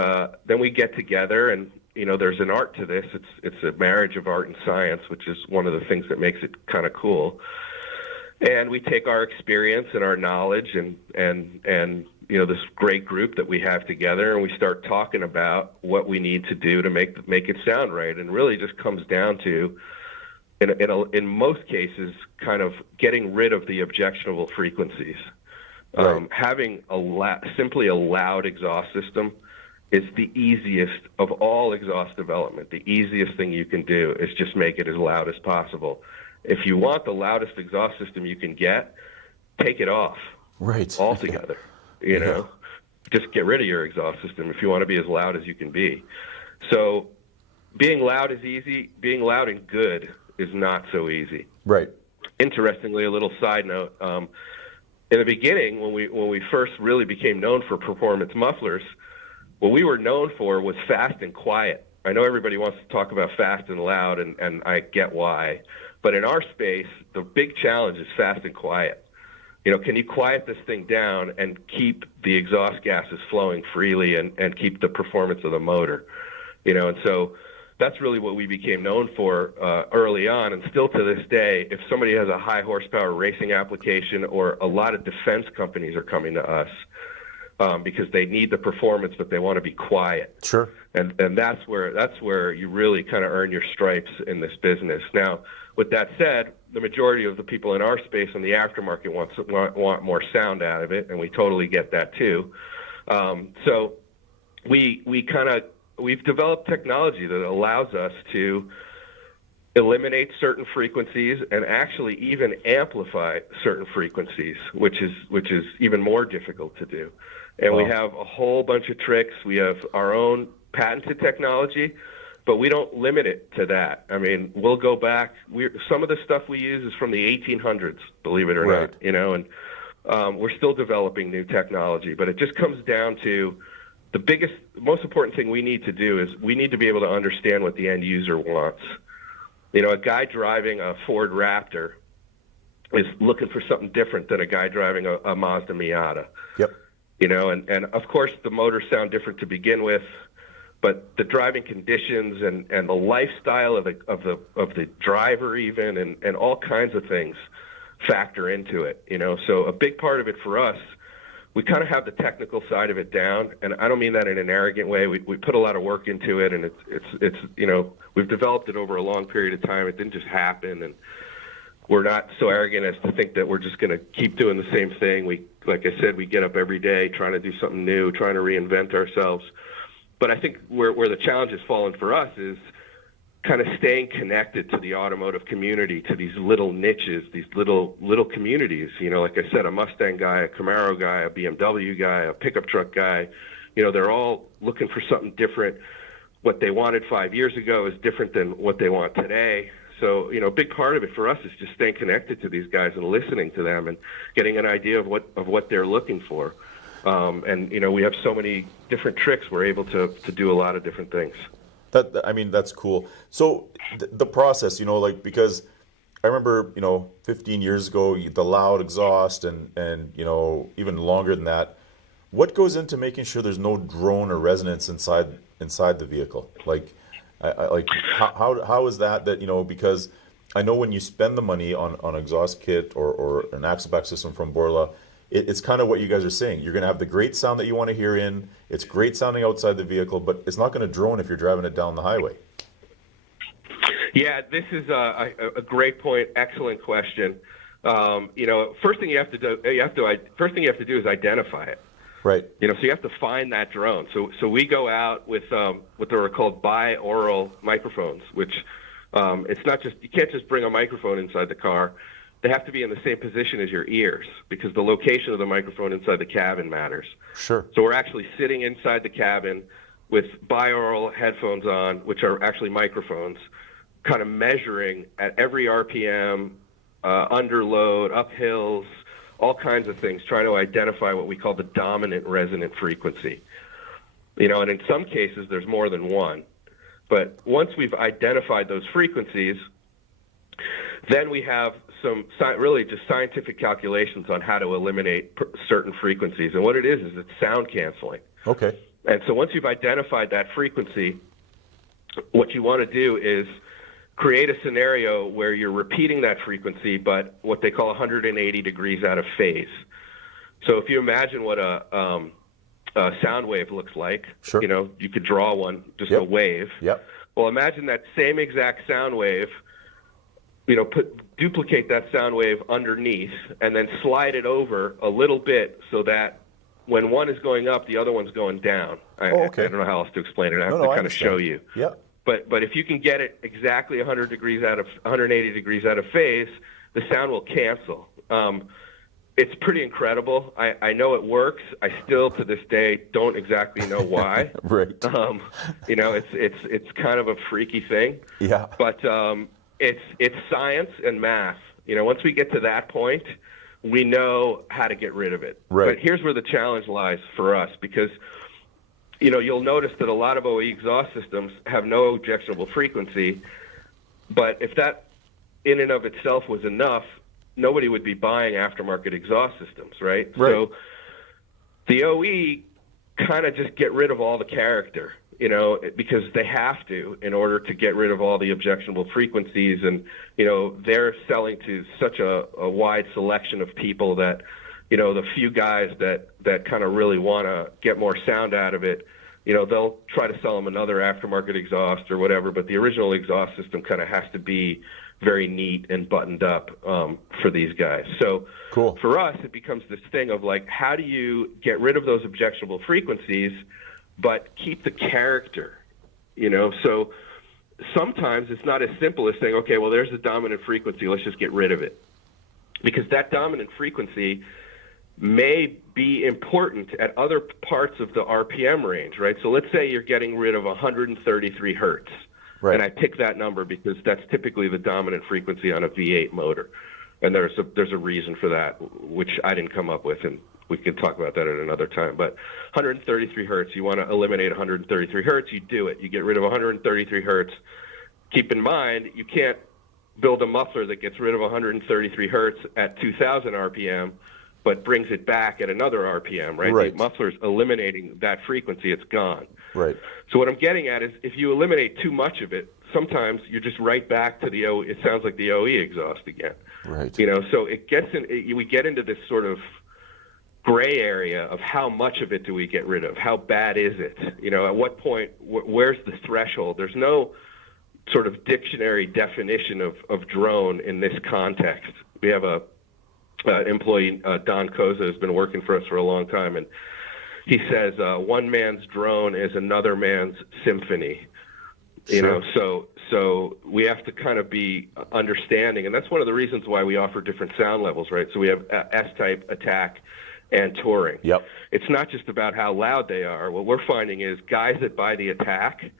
then we get together, and there's an art to this. It's a marriage of art and science, which is one of the things that makes it kind of cool. And we take our experience and our knowledge and this great group that we have together, and we start talking about what we need to do to make it sound right. And really just comes down to, in most cases, kind of getting rid of the objectionable frequencies. Right. Having simply a loud exhaust system is the easiest of all exhaust development. The easiest thing you can do is just make it as loud as possible. If you want the loudest exhaust system you can get, take it off altogether. Just get rid of your exhaust system if you want to be as loud as you can be. So being loud is easy. Being loud and good is not so easy. Right. Interestingly, a little side note, in the beginning, when we first really became known for performance mufflers, what we were known for was fast and quiet. I know everybody wants to talk about fast and loud, and I get why. But in our space, the big challenge is fast and quiet. Can you quiet this thing down and keep the exhaust gases flowing freely and keep the performance of the motor? And so that's really what we became known for early on, and still to this day. If somebody has a high horsepower racing application, or a lot of defense companies are coming to us because they need the performance, but they want to be quiet. Sure. And that's where you really kind of earn your stripes in this business. Now, with that said, the majority of the people in our space in the aftermarket want more sound out of it, and we totally get that too. So we've developed technology that allows us to eliminate certain frequencies and actually even amplify certain frequencies, which is even more difficult to do. And we have a whole bunch of tricks. We have our own patented technology, but we don't limit it to that. I mean, we'll go back. Some of the stuff we use is from the 1800s, believe it or not, and we're still developing new technology. But it just comes down to the most important thing we need to do is we need to be able to understand what the end user wants. A guy driving a Ford Raptor is looking for something different than a guy driving a Mazda Miata. Yep. And of course the motors sound different to begin with, but the driving conditions and the lifestyle of the driver even and all kinds of things factor into it. So a big part of it for us, we kind of have the technical side of it down, and I don't mean that in an arrogant way. We put a lot of work into it, and it's we've developed it over a long period of time. It didn't just happen, and we're not so arrogant as to think that we're just going to keep doing the same thing. Like I said, we get up every day trying to do something new, trying to reinvent ourselves. But I think where the challenge has fallen for us is kind of staying connected to the automotive community, to these little niches, these little communities. Like I said, a Mustang guy, a Camaro guy, a BMW guy, a pickup truck guy, they're all looking for something different. What they wanted 5 years ago is different than what they want today. So, a big part of it for us is just staying connected to these guys and listening to them and getting an idea of what they're looking for. And we have so many different tricks. We're able to do a lot of different things. That's cool. So the process, because I remember, 15 years ago, the loud exhaust and even longer than that. What goes into making sure there's no drone or resonance inside the vehicle? How is that, because I know when you spend the money on exhaust kit or an axle back system from Borla, it's kind of what you guys are saying. You're going to have the great sound that you want to hear in. It's great sounding outside the vehicle, but it's not going to drone if you're driving it down the highway. Yeah, this is a great point. Excellent question. First thing you have to do is identify it. Right. So you have to find that drone. So we go out with what are called binaural microphones, which it's not just, you can't just bring a microphone inside the car. They have to be in the same position as your ears because the location of the microphone inside the cabin matters. Sure. So we're actually sitting inside the cabin with binaural headphones on, which are actually microphones, kind of measuring at every RPM, under load, up hills, all kinds of things, trying to identify what we call the dominant resonant frequency. And in some cases, there's more than one. But once we've identified those frequencies, then we have some really just scientific calculations on how to eliminate certain frequencies. And what it is it's sound canceling. Okay. And so once you've identified that frequency, what you want to do is create a scenario where you're repeating that frequency, but what they call 180 degrees out of phase. So if you imagine what a sound wave looks like, sure. You could draw one, just yep. a wave. Yep. Well, imagine that same exact sound wave, duplicate that sound wave underneath and then slide it over a little bit so that when one is going up, the other one's going down. Okay. I don't know how else to explain it. I have to to kind of show you. Yeah. But if you can get it exactly 180 degrees out of phase, the sound will cancel. It's pretty incredible. I know it works. I still, to this day, don't exactly know why. Right. It's kind of a freaky thing. Yeah. But it's science and math. Once we get to that point, we know how to get rid of it. Right. But here's where the challenge lies for us, because you'll notice that a lot of OE exhaust systems have no objectionable frequency, but if that in and of itself was enough, nobody would be buying aftermarket exhaust systems, right? Right. So the OE kind of just get rid of all the character, because they have to in order to get rid of all the objectionable frequencies. And, they're selling to such a wide selection of people that, the few guys that kind of really want to get more sound out of it, they'll try to sell them another aftermarket exhaust or whatever, but the original exhaust system kind of has to be very neat and buttoned up for these guys. So cool. For us, it becomes this thing of like, how do you get rid of those objectionable frequencies but keep the character? So sometimes it's not as simple as saying, okay, well, there's the dominant frequency, let's just get rid of it. Because that dominant frequency may be important at other parts of the RPM range, right? So let's say you're getting rid of 133 hertz. Right. And I pick that number because that's typically the dominant frequency on a V8 motor. And there's a reason for that, which I didn't come up with, and we can talk about that at another time. But 133 hertz, you want to eliminate 133 hertz, you do it. You get rid of 133 hertz. Keep in mind, you can't build a muffler that gets rid of 133 hertz at 2,000 RPM, but brings it back at another RPM, right? Right. The muffler's eliminating that frequency, it's gone. Right. So what I'm getting at is if you eliminate too much of it, sometimes you're just right back to the OE. It sounds like the OE exhaust again. Right. So it gets we get into this sort of gray area of how much of it do we get rid of? How bad is it? At what point, where's the threshold? There's no sort of dictionary definition of drone in this context. We have a employee, Don Koza, has been working for us for a long time, and he says one man's drone is another man's symphony. Sure. So we have to kind of be understanding, and that's one of the reasons why we offer different sound levels, right? So we have S-type, attack, and touring. Yep. It's not just about how loud they are. What we're finding is guys that buy the attack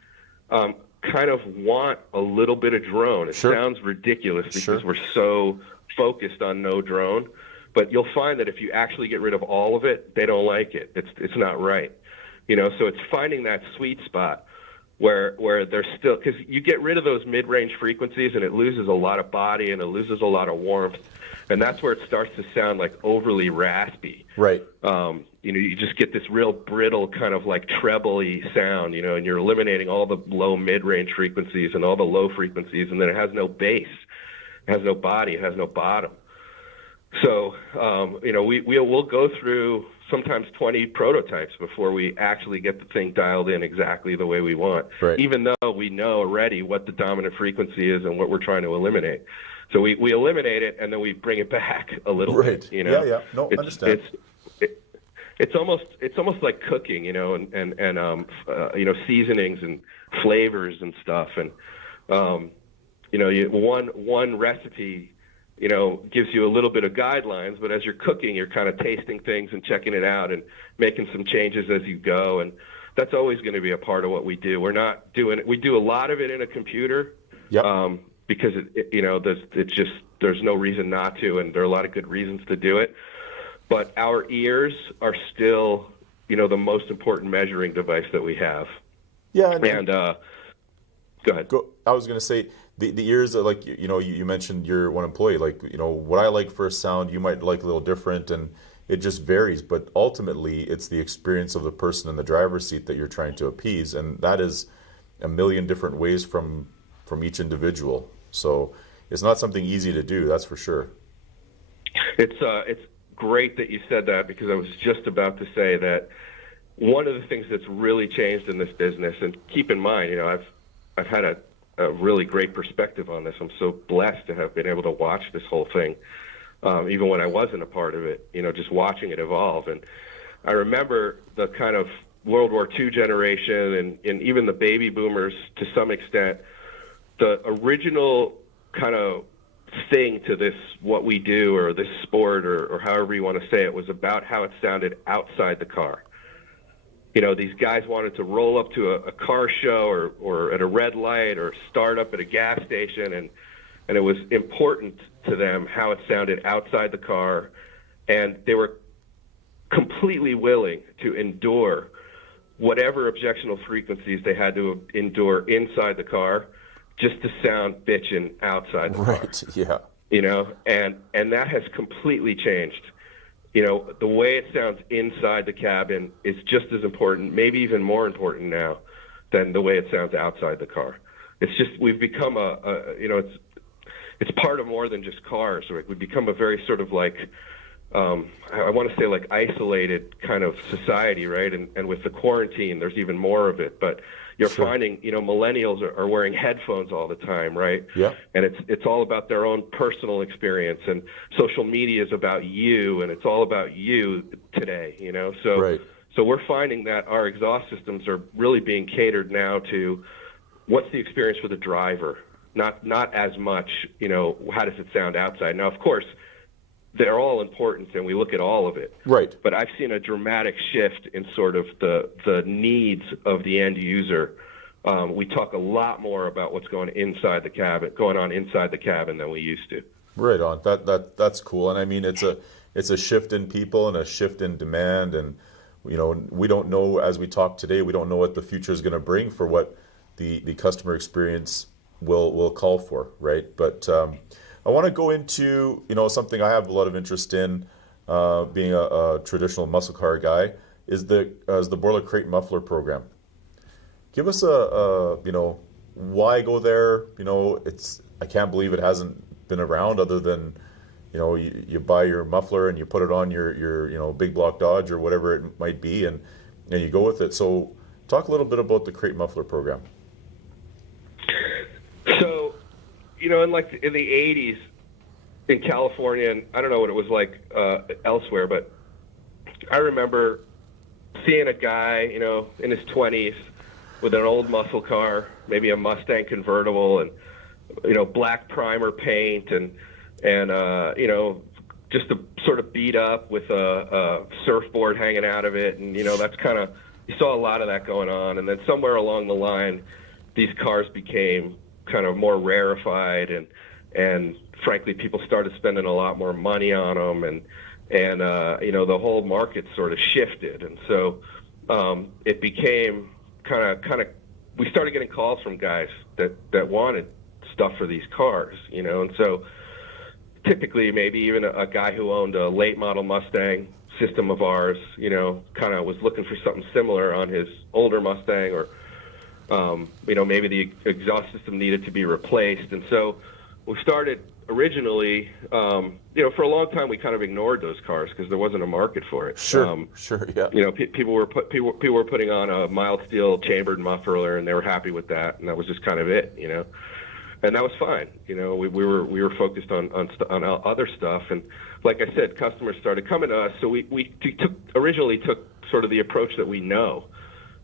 kind of want a little bit of drone. It Sure. sounds ridiculous because Sure. we're so focused on no drone, but you'll find that if you actually get rid of all of it, they don't like it. It's not right. So it's finding that sweet spot where there's still, because you get rid of those mid-range frequencies and it loses a lot of body and it loses a lot of warmth, and that's where it starts to sound like overly raspy. Right. You just get this real brittle kind of like treble-y sound, and you're eliminating all the low mid-range frequencies and all the low frequencies, and then it has no bass, it has no body, it has no bottom. So, we'll go through sometimes 20 prototypes before we actually get the thing dialed in exactly the way we want, Right. even though we know already what the dominant frequency is and what we're trying to eliminate. So we eliminate it, and then we bring it back a little Right. bit. Yeah. No, understand. It's almost like cooking, and seasonings and flavors and stuff. And, one recipe, gives you a little bit of guidelines, but as you're cooking, you're kind of tasting things and checking it out and making some changes as you go. And that's always going to be a part of what we do. We're not doing it. We do a lot of it in a computer. Yep. Because there's no reason not to, and there are a lot of good reasons to do it. but our ears are still, the most important measuring device that we have. Yeah, and go ahead. I was going to say the ears are like, you mentioned you're one employee, like, what I like for a sound, you might like a little different, and it just varies. But ultimately, it's the experience of the person in the driver's seat that you're trying to appease, and that is a million different ways from each individual. So it's not something easy to do, that's for sure. It's great that you said that, because I was just about to say that one of the things that's really changed in this business, and keep in mind, I've had a really great perspective on this. I'm so blessed to have been able to watch this whole thing, even when I wasn't a part of it, just watching it evolve. And I remember the kind of World War II generation and even the baby boomers to some extent, the original kind of thing to this, what we do, or this sport, or however you want to say it, was about how it sounded outside the car. These guys wanted to roll up to a car show or at a red light or start up at a gas station, and it was important to them how it sounded outside the car, and they were completely willing to endure whatever objectionable frequencies they had to endure inside the car just to sound bitchin' outside the car. Right, yeah. And that has completely changed. The way it sounds inside the cabin is just as important, maybe even more important now than the way it sounds outside the car. It's just, we've become it's part of more than just cars. Right? We've become a very sort of like, I want to say like isolated kind of society, right? And with the quarantine, there's even more of it. But you're finding, millennials are wearing headphones all the time, right? Yeah. And it's all about their own personal experience, and social media is about you, and it's all about you today, So, right. So we're finding that our exhaust systems are really being catered now to what's the experience for the driver, not as much, how does it sound outside? Now, of course, they're all important, and we look at all of it. Right. But I've seen a dramatic shift in sort of the needs of the end user. We talk a lot more about what's going on inside the cabin than we used to. Right on. That's cool. And I mean, it's a shift in people and a shift in demand, and we don't know, as we talk today, we don't know what the future is going to bring for what the customer experience will call for, right? But I want to go into something I have a lot of interest in, being a traditional muscle car guy, is the Borla CrateMuffler program. Give us why go there? I can't believe it hasn't been around, other than you buy your muffler and you put it on your big block Dodge or whatever it might be, and you go with it. So talk a little bit about the CrateMuffler program. So, in the 80s in California, and I don't know what it was like elsewhere, but I remember seeing a guy, in his 20s with an old muscle car, maybe a Mustang convertible, and, black primer paint, and just a sort of beat up with a surfboard hanging out of it. And, that's kind of, you saw a lot of that going on. And then somewhere along the line, these cars became kind of more rarefied, and frankly, people started spending a lot more money on them, and the whole market sort of shifted, and so it became kind of we started getting calls from guys that wanted stuff for these cars, and so typically maybe even a guy who owned a late model Mustang system of ours, kind of was looking for something similar on his older Mustang, or maybe the exhaust system needed to be replaced. And so we started originally, for a long time we kind of ignored those cars because there wasn't a market for it. Sure, yeah. People were putting on a mild steel chambered muffler, and they were happy with that, and that was just kind of it, and that was fine. We were focused on other stuff, and like I said, customers started coming to us. So we originally took sort of the approach that we know,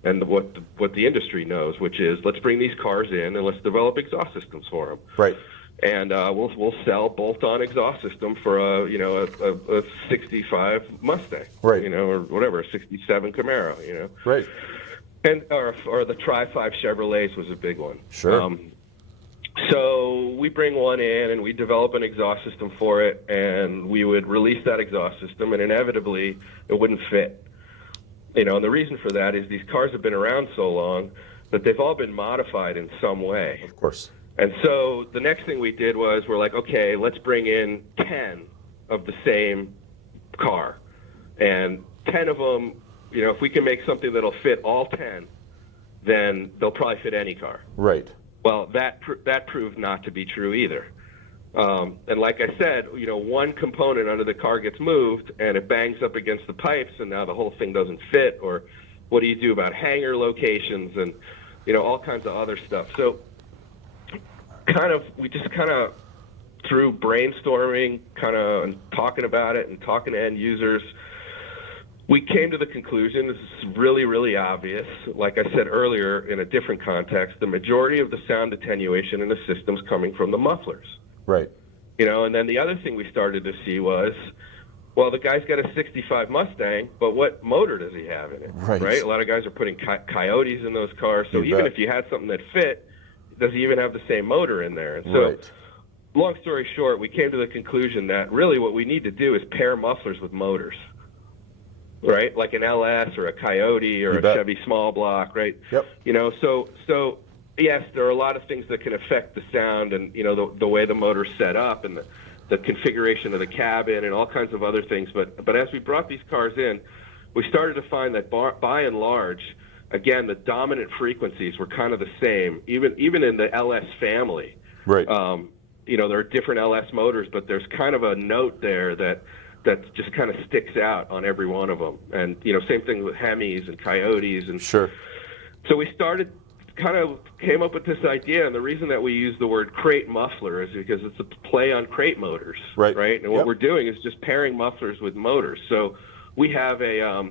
and what the industry knows, which is, let's bring these cars in and let's develop exhaust systems for them. Right. And we'll sell bolt-on exhaust system for a 65 Mustang, right? Or whatever, a 67 Camaro, right? And or the Tri-5 Chevrolets was a big one. Sure. So we bring one in and we develop an exhaust system for it, and we would release that exhaust system, and inevitably it wouldn't fit. And the reason for that is these cars have been around so long that they've all been modified in some way. Of course. And so the next thing we did was we're like, okay, let's bring in 10 of the same car. And 10 of them, if we can make something that'll fit all 10, then they'll probably fit any car. Right. Well, that proved not to be true either. And like I said, one component under the car gets moved and it bangs up against the pipes, and now the whole thing doesn't fit. Or what do you do about hanger locations and, all kinds of other stuff. So we just through brainstorming, and talking about it and talking to end users, we came to the conclusion, this is really, really obvious. Like I said earlier, in a different context, the majority of the sound attenuation in the system's coming from the mufflers. Right. And then the other thing we started to see was, well, the guy's got a 65 Mustang, but what motor does he have in it? Right. A lot of guys are putting Coyotes in those cars. So even if you had something that fit, does he even have the same motor in there? And so, long story short, we came to the conclusion that really what we need to do is pair mufflers with motors. Right, like an LS or a Coyote or a Chevy small block, right? Yep. So yes, there are a lot of things that can affect the sound and the way the motor's set up and the configuration of the cabin and all kinds of other things. But as we brought these cars in, we started to find that by and large, again, the dominant frequencies were kind of the same, even in the LS family. Right. There are different LS motors, but there's kind of a note there that just kind of sticks out on every one of them. And, same thing with Hemis and Coyotes. And sure. So we came up with this idea, and the reason that we use the word CrateMuffler is because it's a play on crate motors. Right? And what we're doing is just pairing mufflers with motors. So we have a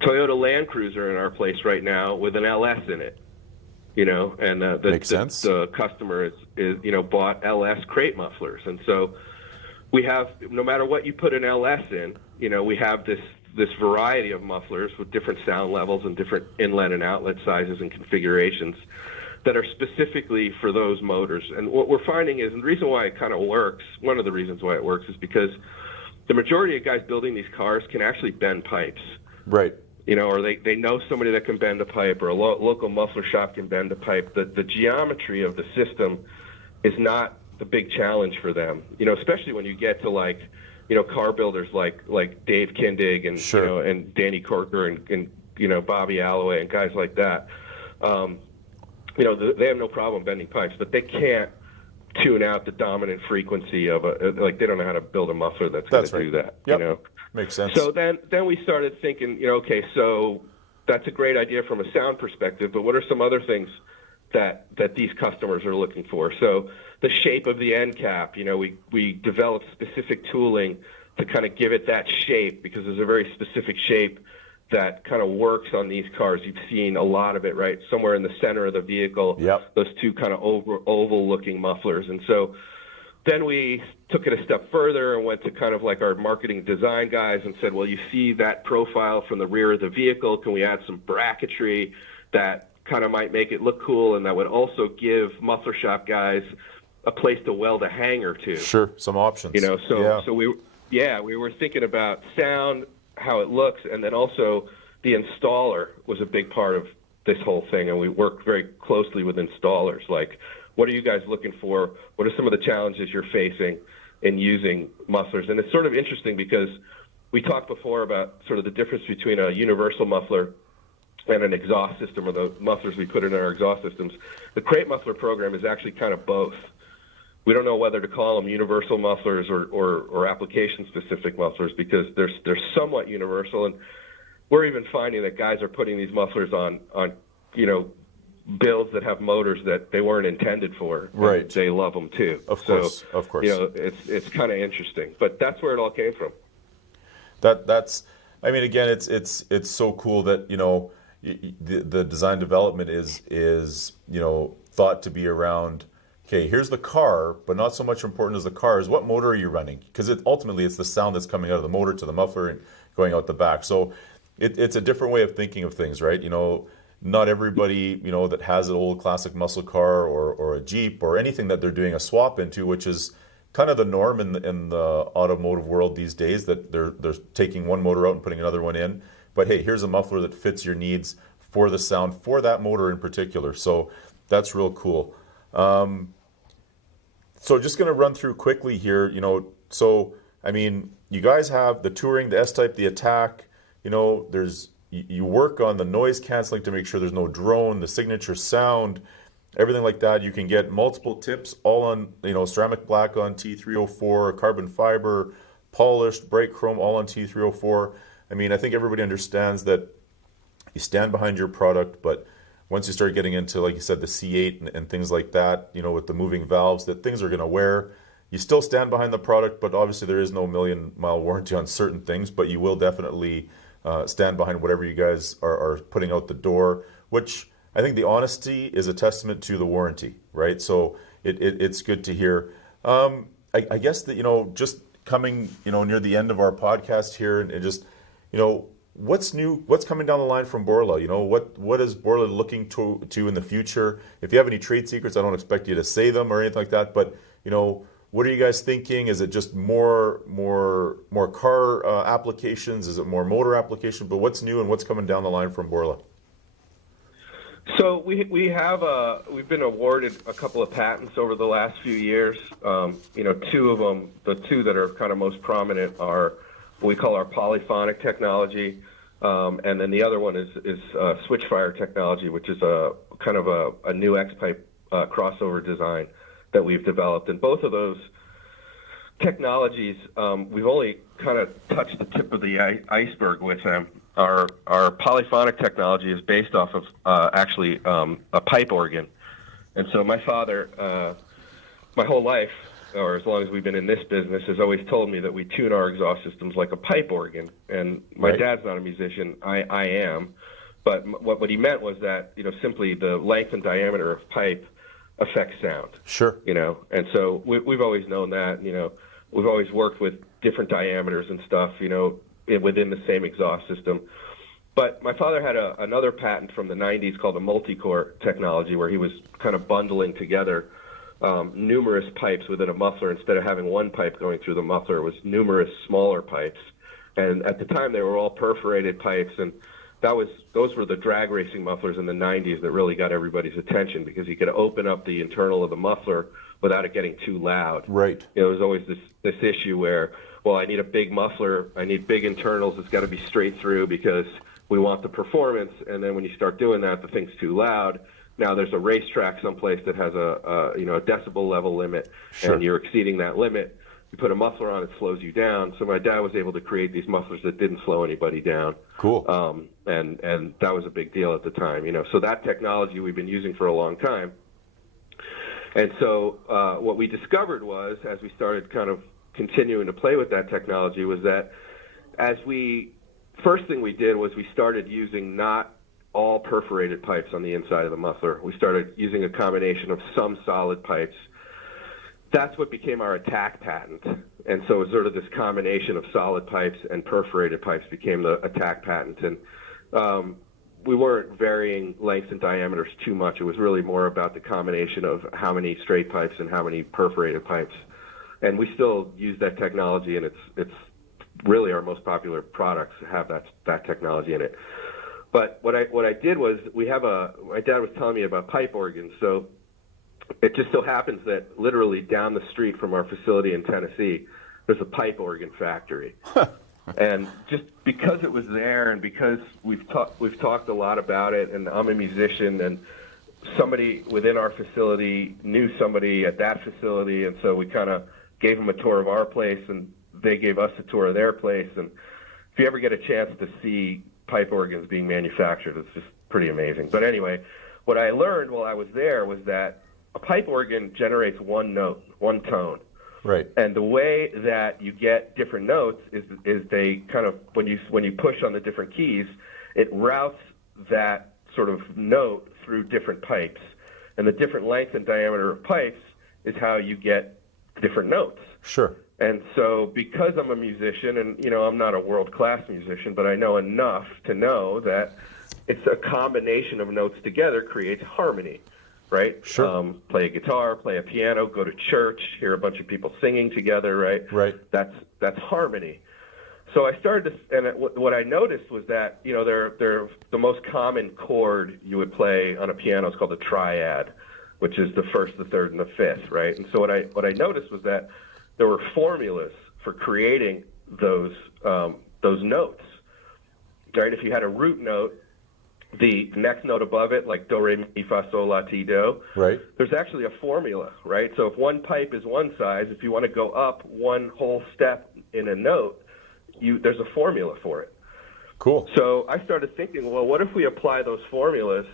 Toyota Land Cruiser in our place right now with an LS in it. And Makes sense. The customer is bought LS crate mufflers. And so we have, no matter what you put an LS in, we have this variety of mufflers with different sound levels and different inlet and outlet sizes and configurations that are specifically for those motors. And what we're finding is, and the reason why it kind of works, one of the reasons why it works is because the majority of guys building these cars can actually bend pipes. Right. Or they know somebody that can bend a pipe, or a local muffler shop can bend a pipe. The geometry of the system is not the big challenge for them, especially when you get to car builders like Dave Kindig and sure. And Danny Corker and Bobby Alloway and guys like that. They have no problem bending pipes, but they can't tune out the dominant frequency of they don't know how to build a muffler that's going to do that. Yep. Makes sense. So then we started thinking, okay, so that's a great idea from a sound perspective, but what are some other things that these customers are looking for? So the shape of the end cap, we developed specific tooling to kind of give it that shape, because there's a very specific shape that kind of works on these cars. You've seen a lot of it, right? Somewhere in the center of the vehicle, those two kind of oval looking mufflers. And so then we took it a step further and went to kind of like our marketing design guys and said, well, you see that profile from the rear of the vehicle. Can we add some bracketry that kind of might make it look cool, and that would also give muffler shop guys a place to weld a hanger to? Sure, some options. So we were thinking about sound, how it looks, and then also the installer was a big part of this whole thing, and we worked very closely with installers. Like, what are you guys looking for? What are some of the challenges you're facing in using mufflers? And it's sort of interesting because we talked before about sort of the difference between a universal muffler and an exhaust system, or the mufflers we put in our exhaust systems. The CrateMuffler program is actually kind of both. We don't know whether to call them universal mufflers or application-specific mufflers, because they're somewhat universal, and we're even finding that guys are putting these mufflers on builds that have motors that they weren't intended for. Right. They love them too. Of course. It's kind of interesting, but that's where it all came from. Again, it's so cool that the design development is thought to be around, okay, here's the car, but not so much important as the car is what motor are you running, because ultimately it's the sound that's coming out of the motor to the muffler and going out the back. So it's a different way of thinking of things, right? not everybody, that has an old classic muscle car or a Jeep or anything that they're doing a swap into, which is kind of the norm in the automotive world these days, that they're taking one motor out and putting another one in. But hey, here's a muffler that fits your needs for the sound, for that motor in particular. So that's real cool. So just going to run through quickly here, so, I mean, you guys have the Touring, the S-Type, the Attack, you work on the noise canceling to make sure there's no drone, the signature sound, everything like that. You can get multiple tips, all on, ceramic black on T304, carbon fiber, polished, bright chrome, all on T304. I mean, I think everybody understands that you stand behind your product, but once you start getting into, like you said, the C8 and things like that, with the moving valves, that things are going to wear. You still stand behind the product, but obviously there is no million-mile warranty on certain things, but you will definitely stand behind whatever you guys are putting out the door, which I think the honesty is a testament to the warranty, right? So it's good to hear. I guess that, just coming, near the end of our podcast here, and just, what's new, what's coming down the line from Borla? What is Borla looking to in the future? If you have any trade secrets, I don't expect you to say them or anything like that, but, what are you guys thinking? Is it just more car applications? Is it more motor application? But what's new and what's coming down the line from Borla? So we've been awarded a couple of patents over the last few years. Two of them, the two that are kind of most prominent, are what we call our polyphonic technology, and then the other one is switchfire technology, which is a kind of a new X-pipe crossover design that we've developed. And both of those technologies, we've only kind of touched the tip of the iceberg with them. Our polyphonic technology is based off of actually a pipe organ. And so my father, my whole life, or as long as we've been in this business, has always told me that we tune our exhaust systems like a pipe organ. And my dad's not a musician, I am. But what he meant was that, simply the length and diameter of pipe affects sound. Sure. And so we've always known that, we've always worked with different diameters and stuff, within the same exhaust system. But my father had another patent from the 90s called a multi-core technology, where he was kind of bundling together numerous pipes within a muffler. Instead of having one pipe going through the muffler, it was numerous smaller pipes. And at the time, they were all perforated pipes, and those were the drag racing mufflers in the 90s that really got everybody's attention, because you could open up the internal of the muffler without it getting too loud. Right. There was always this issue where, well, I need a big muffler, I need big internals, it's got to be straight through because we want the performance. And then when you start doing that, the thing's too loud. Now there's a racetrack someplace that has a decibel level limit, and you're exceeding that limit. You put a muffler on, it slows you down. So my dad was able to create these mufflers that didn't slow anybody down. Cool. And that was a big deal at the time, So that technology we've been using for a long time. And so what we discovered was, as we started kind of continuing to play with that technology, was that first thing we did was we started using not all perforated pipes on the inside of the muffler. We started using a combination of some solid pipes. That's what became our Attack patent. And so it was sort of this combination of solid pipes and perforated pipes became the Attack patent. And we weren't varying lengths and diameters too much. It was really more about the combination of how many straight pipes and how many perforated pipes. And we still use that technology, and it's really our most popular products have that technology in it. But what I did was, my dad was telling me about pipe organs. So it just so happens that literally down the street from our facility in Tennessee, there's a pipe organ factory. And just because it was there, and because we've talked a lot about it, and I'm a musician, and somebody within our facility knew somebody at that facility, and so we kind of gave them a tour of our place, and they gave us a tour of their place. And if you ever get a chance to see pipe organs being manufactured, it's just pretty amazing. But anyway, what I learned while I was there was that a pipe organ generates one note, one tone. Right. And the way that you get different notes is they kind of, when you push on the different keys, it routes that sort of note through different pipes. And the different length and diameter of pipes is how you get different notes. Sure. And so because I'm a musician, and I'm not a world-class musician, but I know enough to know that it's a combination of notes together creates harmony, right? Sure. Play a guitar, play a piano, go to church, hear a bunch of people singing together, right? Right. That's harmony. So I started to, and what I noticed was that, you know, they're the most common chord you would play on a piano is called a triad, which is the first, the third, and the fifth, right? And so what I noticed was that there were formulas for creating those notes, right? If you had a root note, the next note above it, like do, re, mi, fa, sol, la, ti, do, Right. there's actually a formula, right? So if one pipe is one size, if you want to go up one whole step in a note, there's a formula for it. Cool. So I started thinking, well, what if we apply those formulas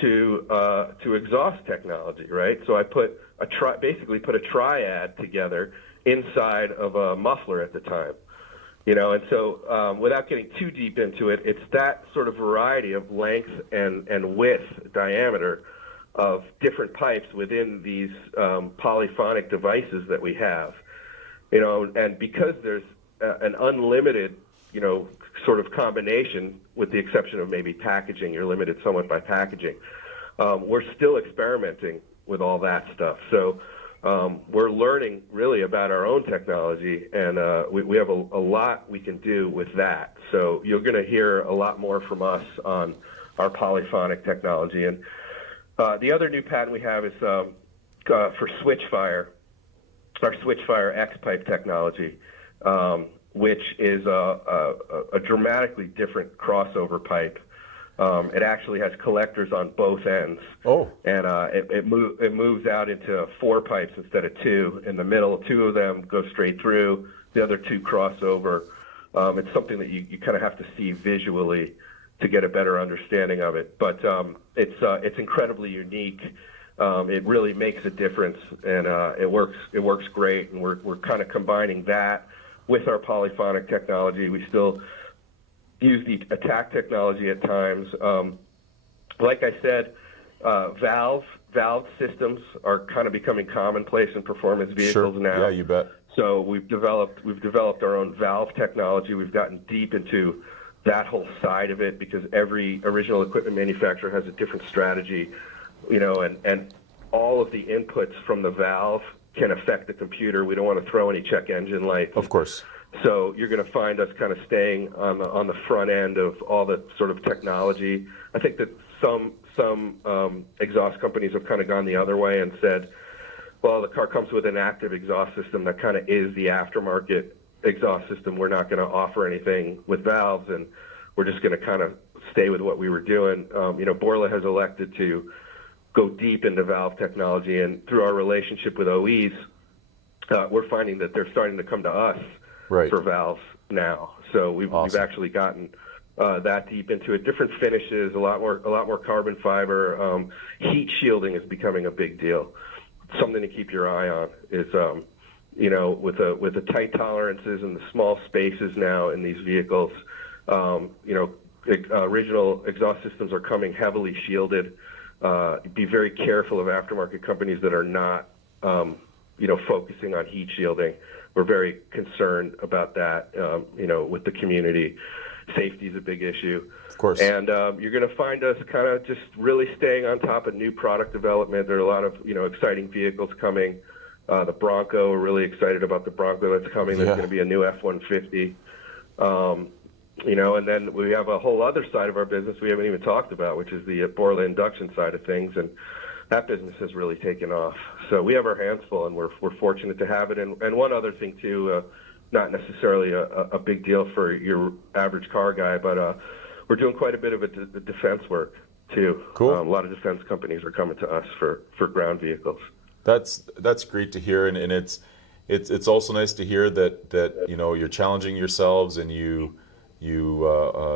to exhaust technology, right? So I basically put a triad together inside of a muffler at the time, you know. And so without getting too deep into it, it's that sort of variety of length and width, diameter of different pipes within these polyphonic devices that we have, you know. And because there's an unlimited, you know, sort of combination, with the exception of maybe packaging, you're limited somewhat by packaging. We're still experimenting with all that stuff. So we're learning really about our own technology, and we have a lot we can do with that. So you're going to hear a lot more from us on our polyphonic technology. And the other new patent we have is for Switchfire, our Switchfire X-pipe technology, which is a dramatically different crossover pipe. It actually has collectors on both ends. Oh. And it moves out into 4 pipes instead of 2. In the middle, 2 of them go straight through. The other 2 cross over. It's something that you kind of have to see visually to get a better understanding of it. But it's incredibly unique. It really makes a difference, and it works great. And we're kind of combining that with our polyphonic technology. We still use the attack technology at times. Like I said, valve systems are kind of becoming commonplace in performance vehicles now. Yeah, you bet. So we've developed our own valve technology. We've gotten deep into that whole side of it because every original equipment manufacturer has a different strategy, you know, and all of the inputs from the valve can affect the computer. We don't want to throw any check engine lights. Of course. So you're going to find us kind of staying on the front end of all the sort of technology. I think that some exhaust companies have kind of gone the other way and said, well, the car comes with an active exhaust system that kind of is the aftermarket exhaust system. We're not going to offer anything with valves, and we're just going to kind of stay with what we were doing. You know, Borla has elected to go deep into valve technology, and through our relationship with OEs, we're finding that they're starting to come to us for valves now. So we've actually gotten that deep into it. Different finishes, a lot more carbon fiber. Heat shielding is becoming a big deal. Something to keep your eye on is, you know, with the tight tolerances and the small spaces now in these vehicles, you know, original exhaust systems are coming heavily shielded. Be very careful of aftermarket companies that are not, you know, focusing on heat shielding. We're very concerned about that, you know, with the community. Safety is a big issue. Of course. And you're going to find us kind of just really staying on top of new product development. There are a lot of, you know, exciting vehicles coming. The Bronco, we're really excited about the Bronco that's coming. There's going to be a new F-150. You know, and then we have a whole other side of our business we haven't even talked about, which is the Borla induction side of things, and that business has really taken off. So we have our hands full, and we're fortunate to have it. And one other thing too, not necessarily a big deal for your average car guy, but we're doing quite a bit of defense work too. Cool. A lot of defense companies are coming to us for ground vehicles. That's great to hear, and it's also nice to hear that you know, you're challenging yourselves and you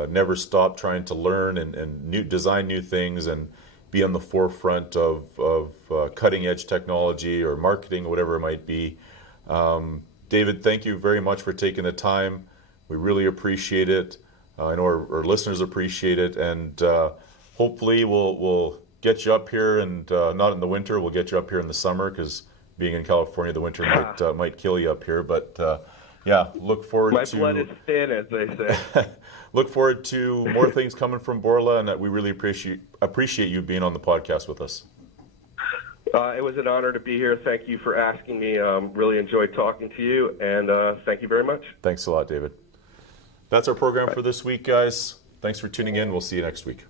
never stop trying to learn and design new things and be on the forefront of cutting edge technology or marketing or whatever it might be. David, thank you very much for taking the time. We really appreciate it. I know our listeners appreciate it, and hopefully we'll get you up here, and not in the winter. We'll get you up here in the summer, because being in California, the winter might kill you up here. But Yeah, look forward My to blood is thin, as they say. look forward to more things coming from Borla, and we really appreciate you being on the podcast with us. It was an honor to be here. Thank you for asking me. Really enjoyed talking to you, and thank you very much. Thanks a lot, David. That's our program for this week, guys. Thanks for tuning in. We'll see you next week.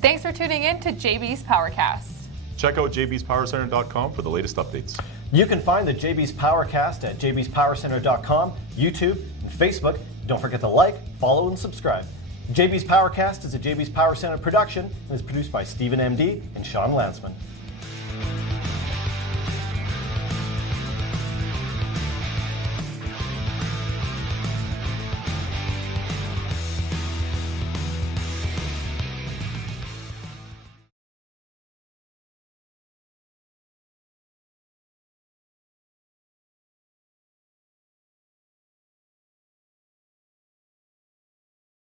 Thanks for tuning in to JB's Powercast. Check out jbspowercenter.com for the latest updates. You can find the JB's Powercast at jbspowercenter.com, YouTube, and Facebook. Don't forget to like, follow, and subscribe. JB's Powercast is a JB's Power Center production and is produced by Stephen MD and Sean Lansman.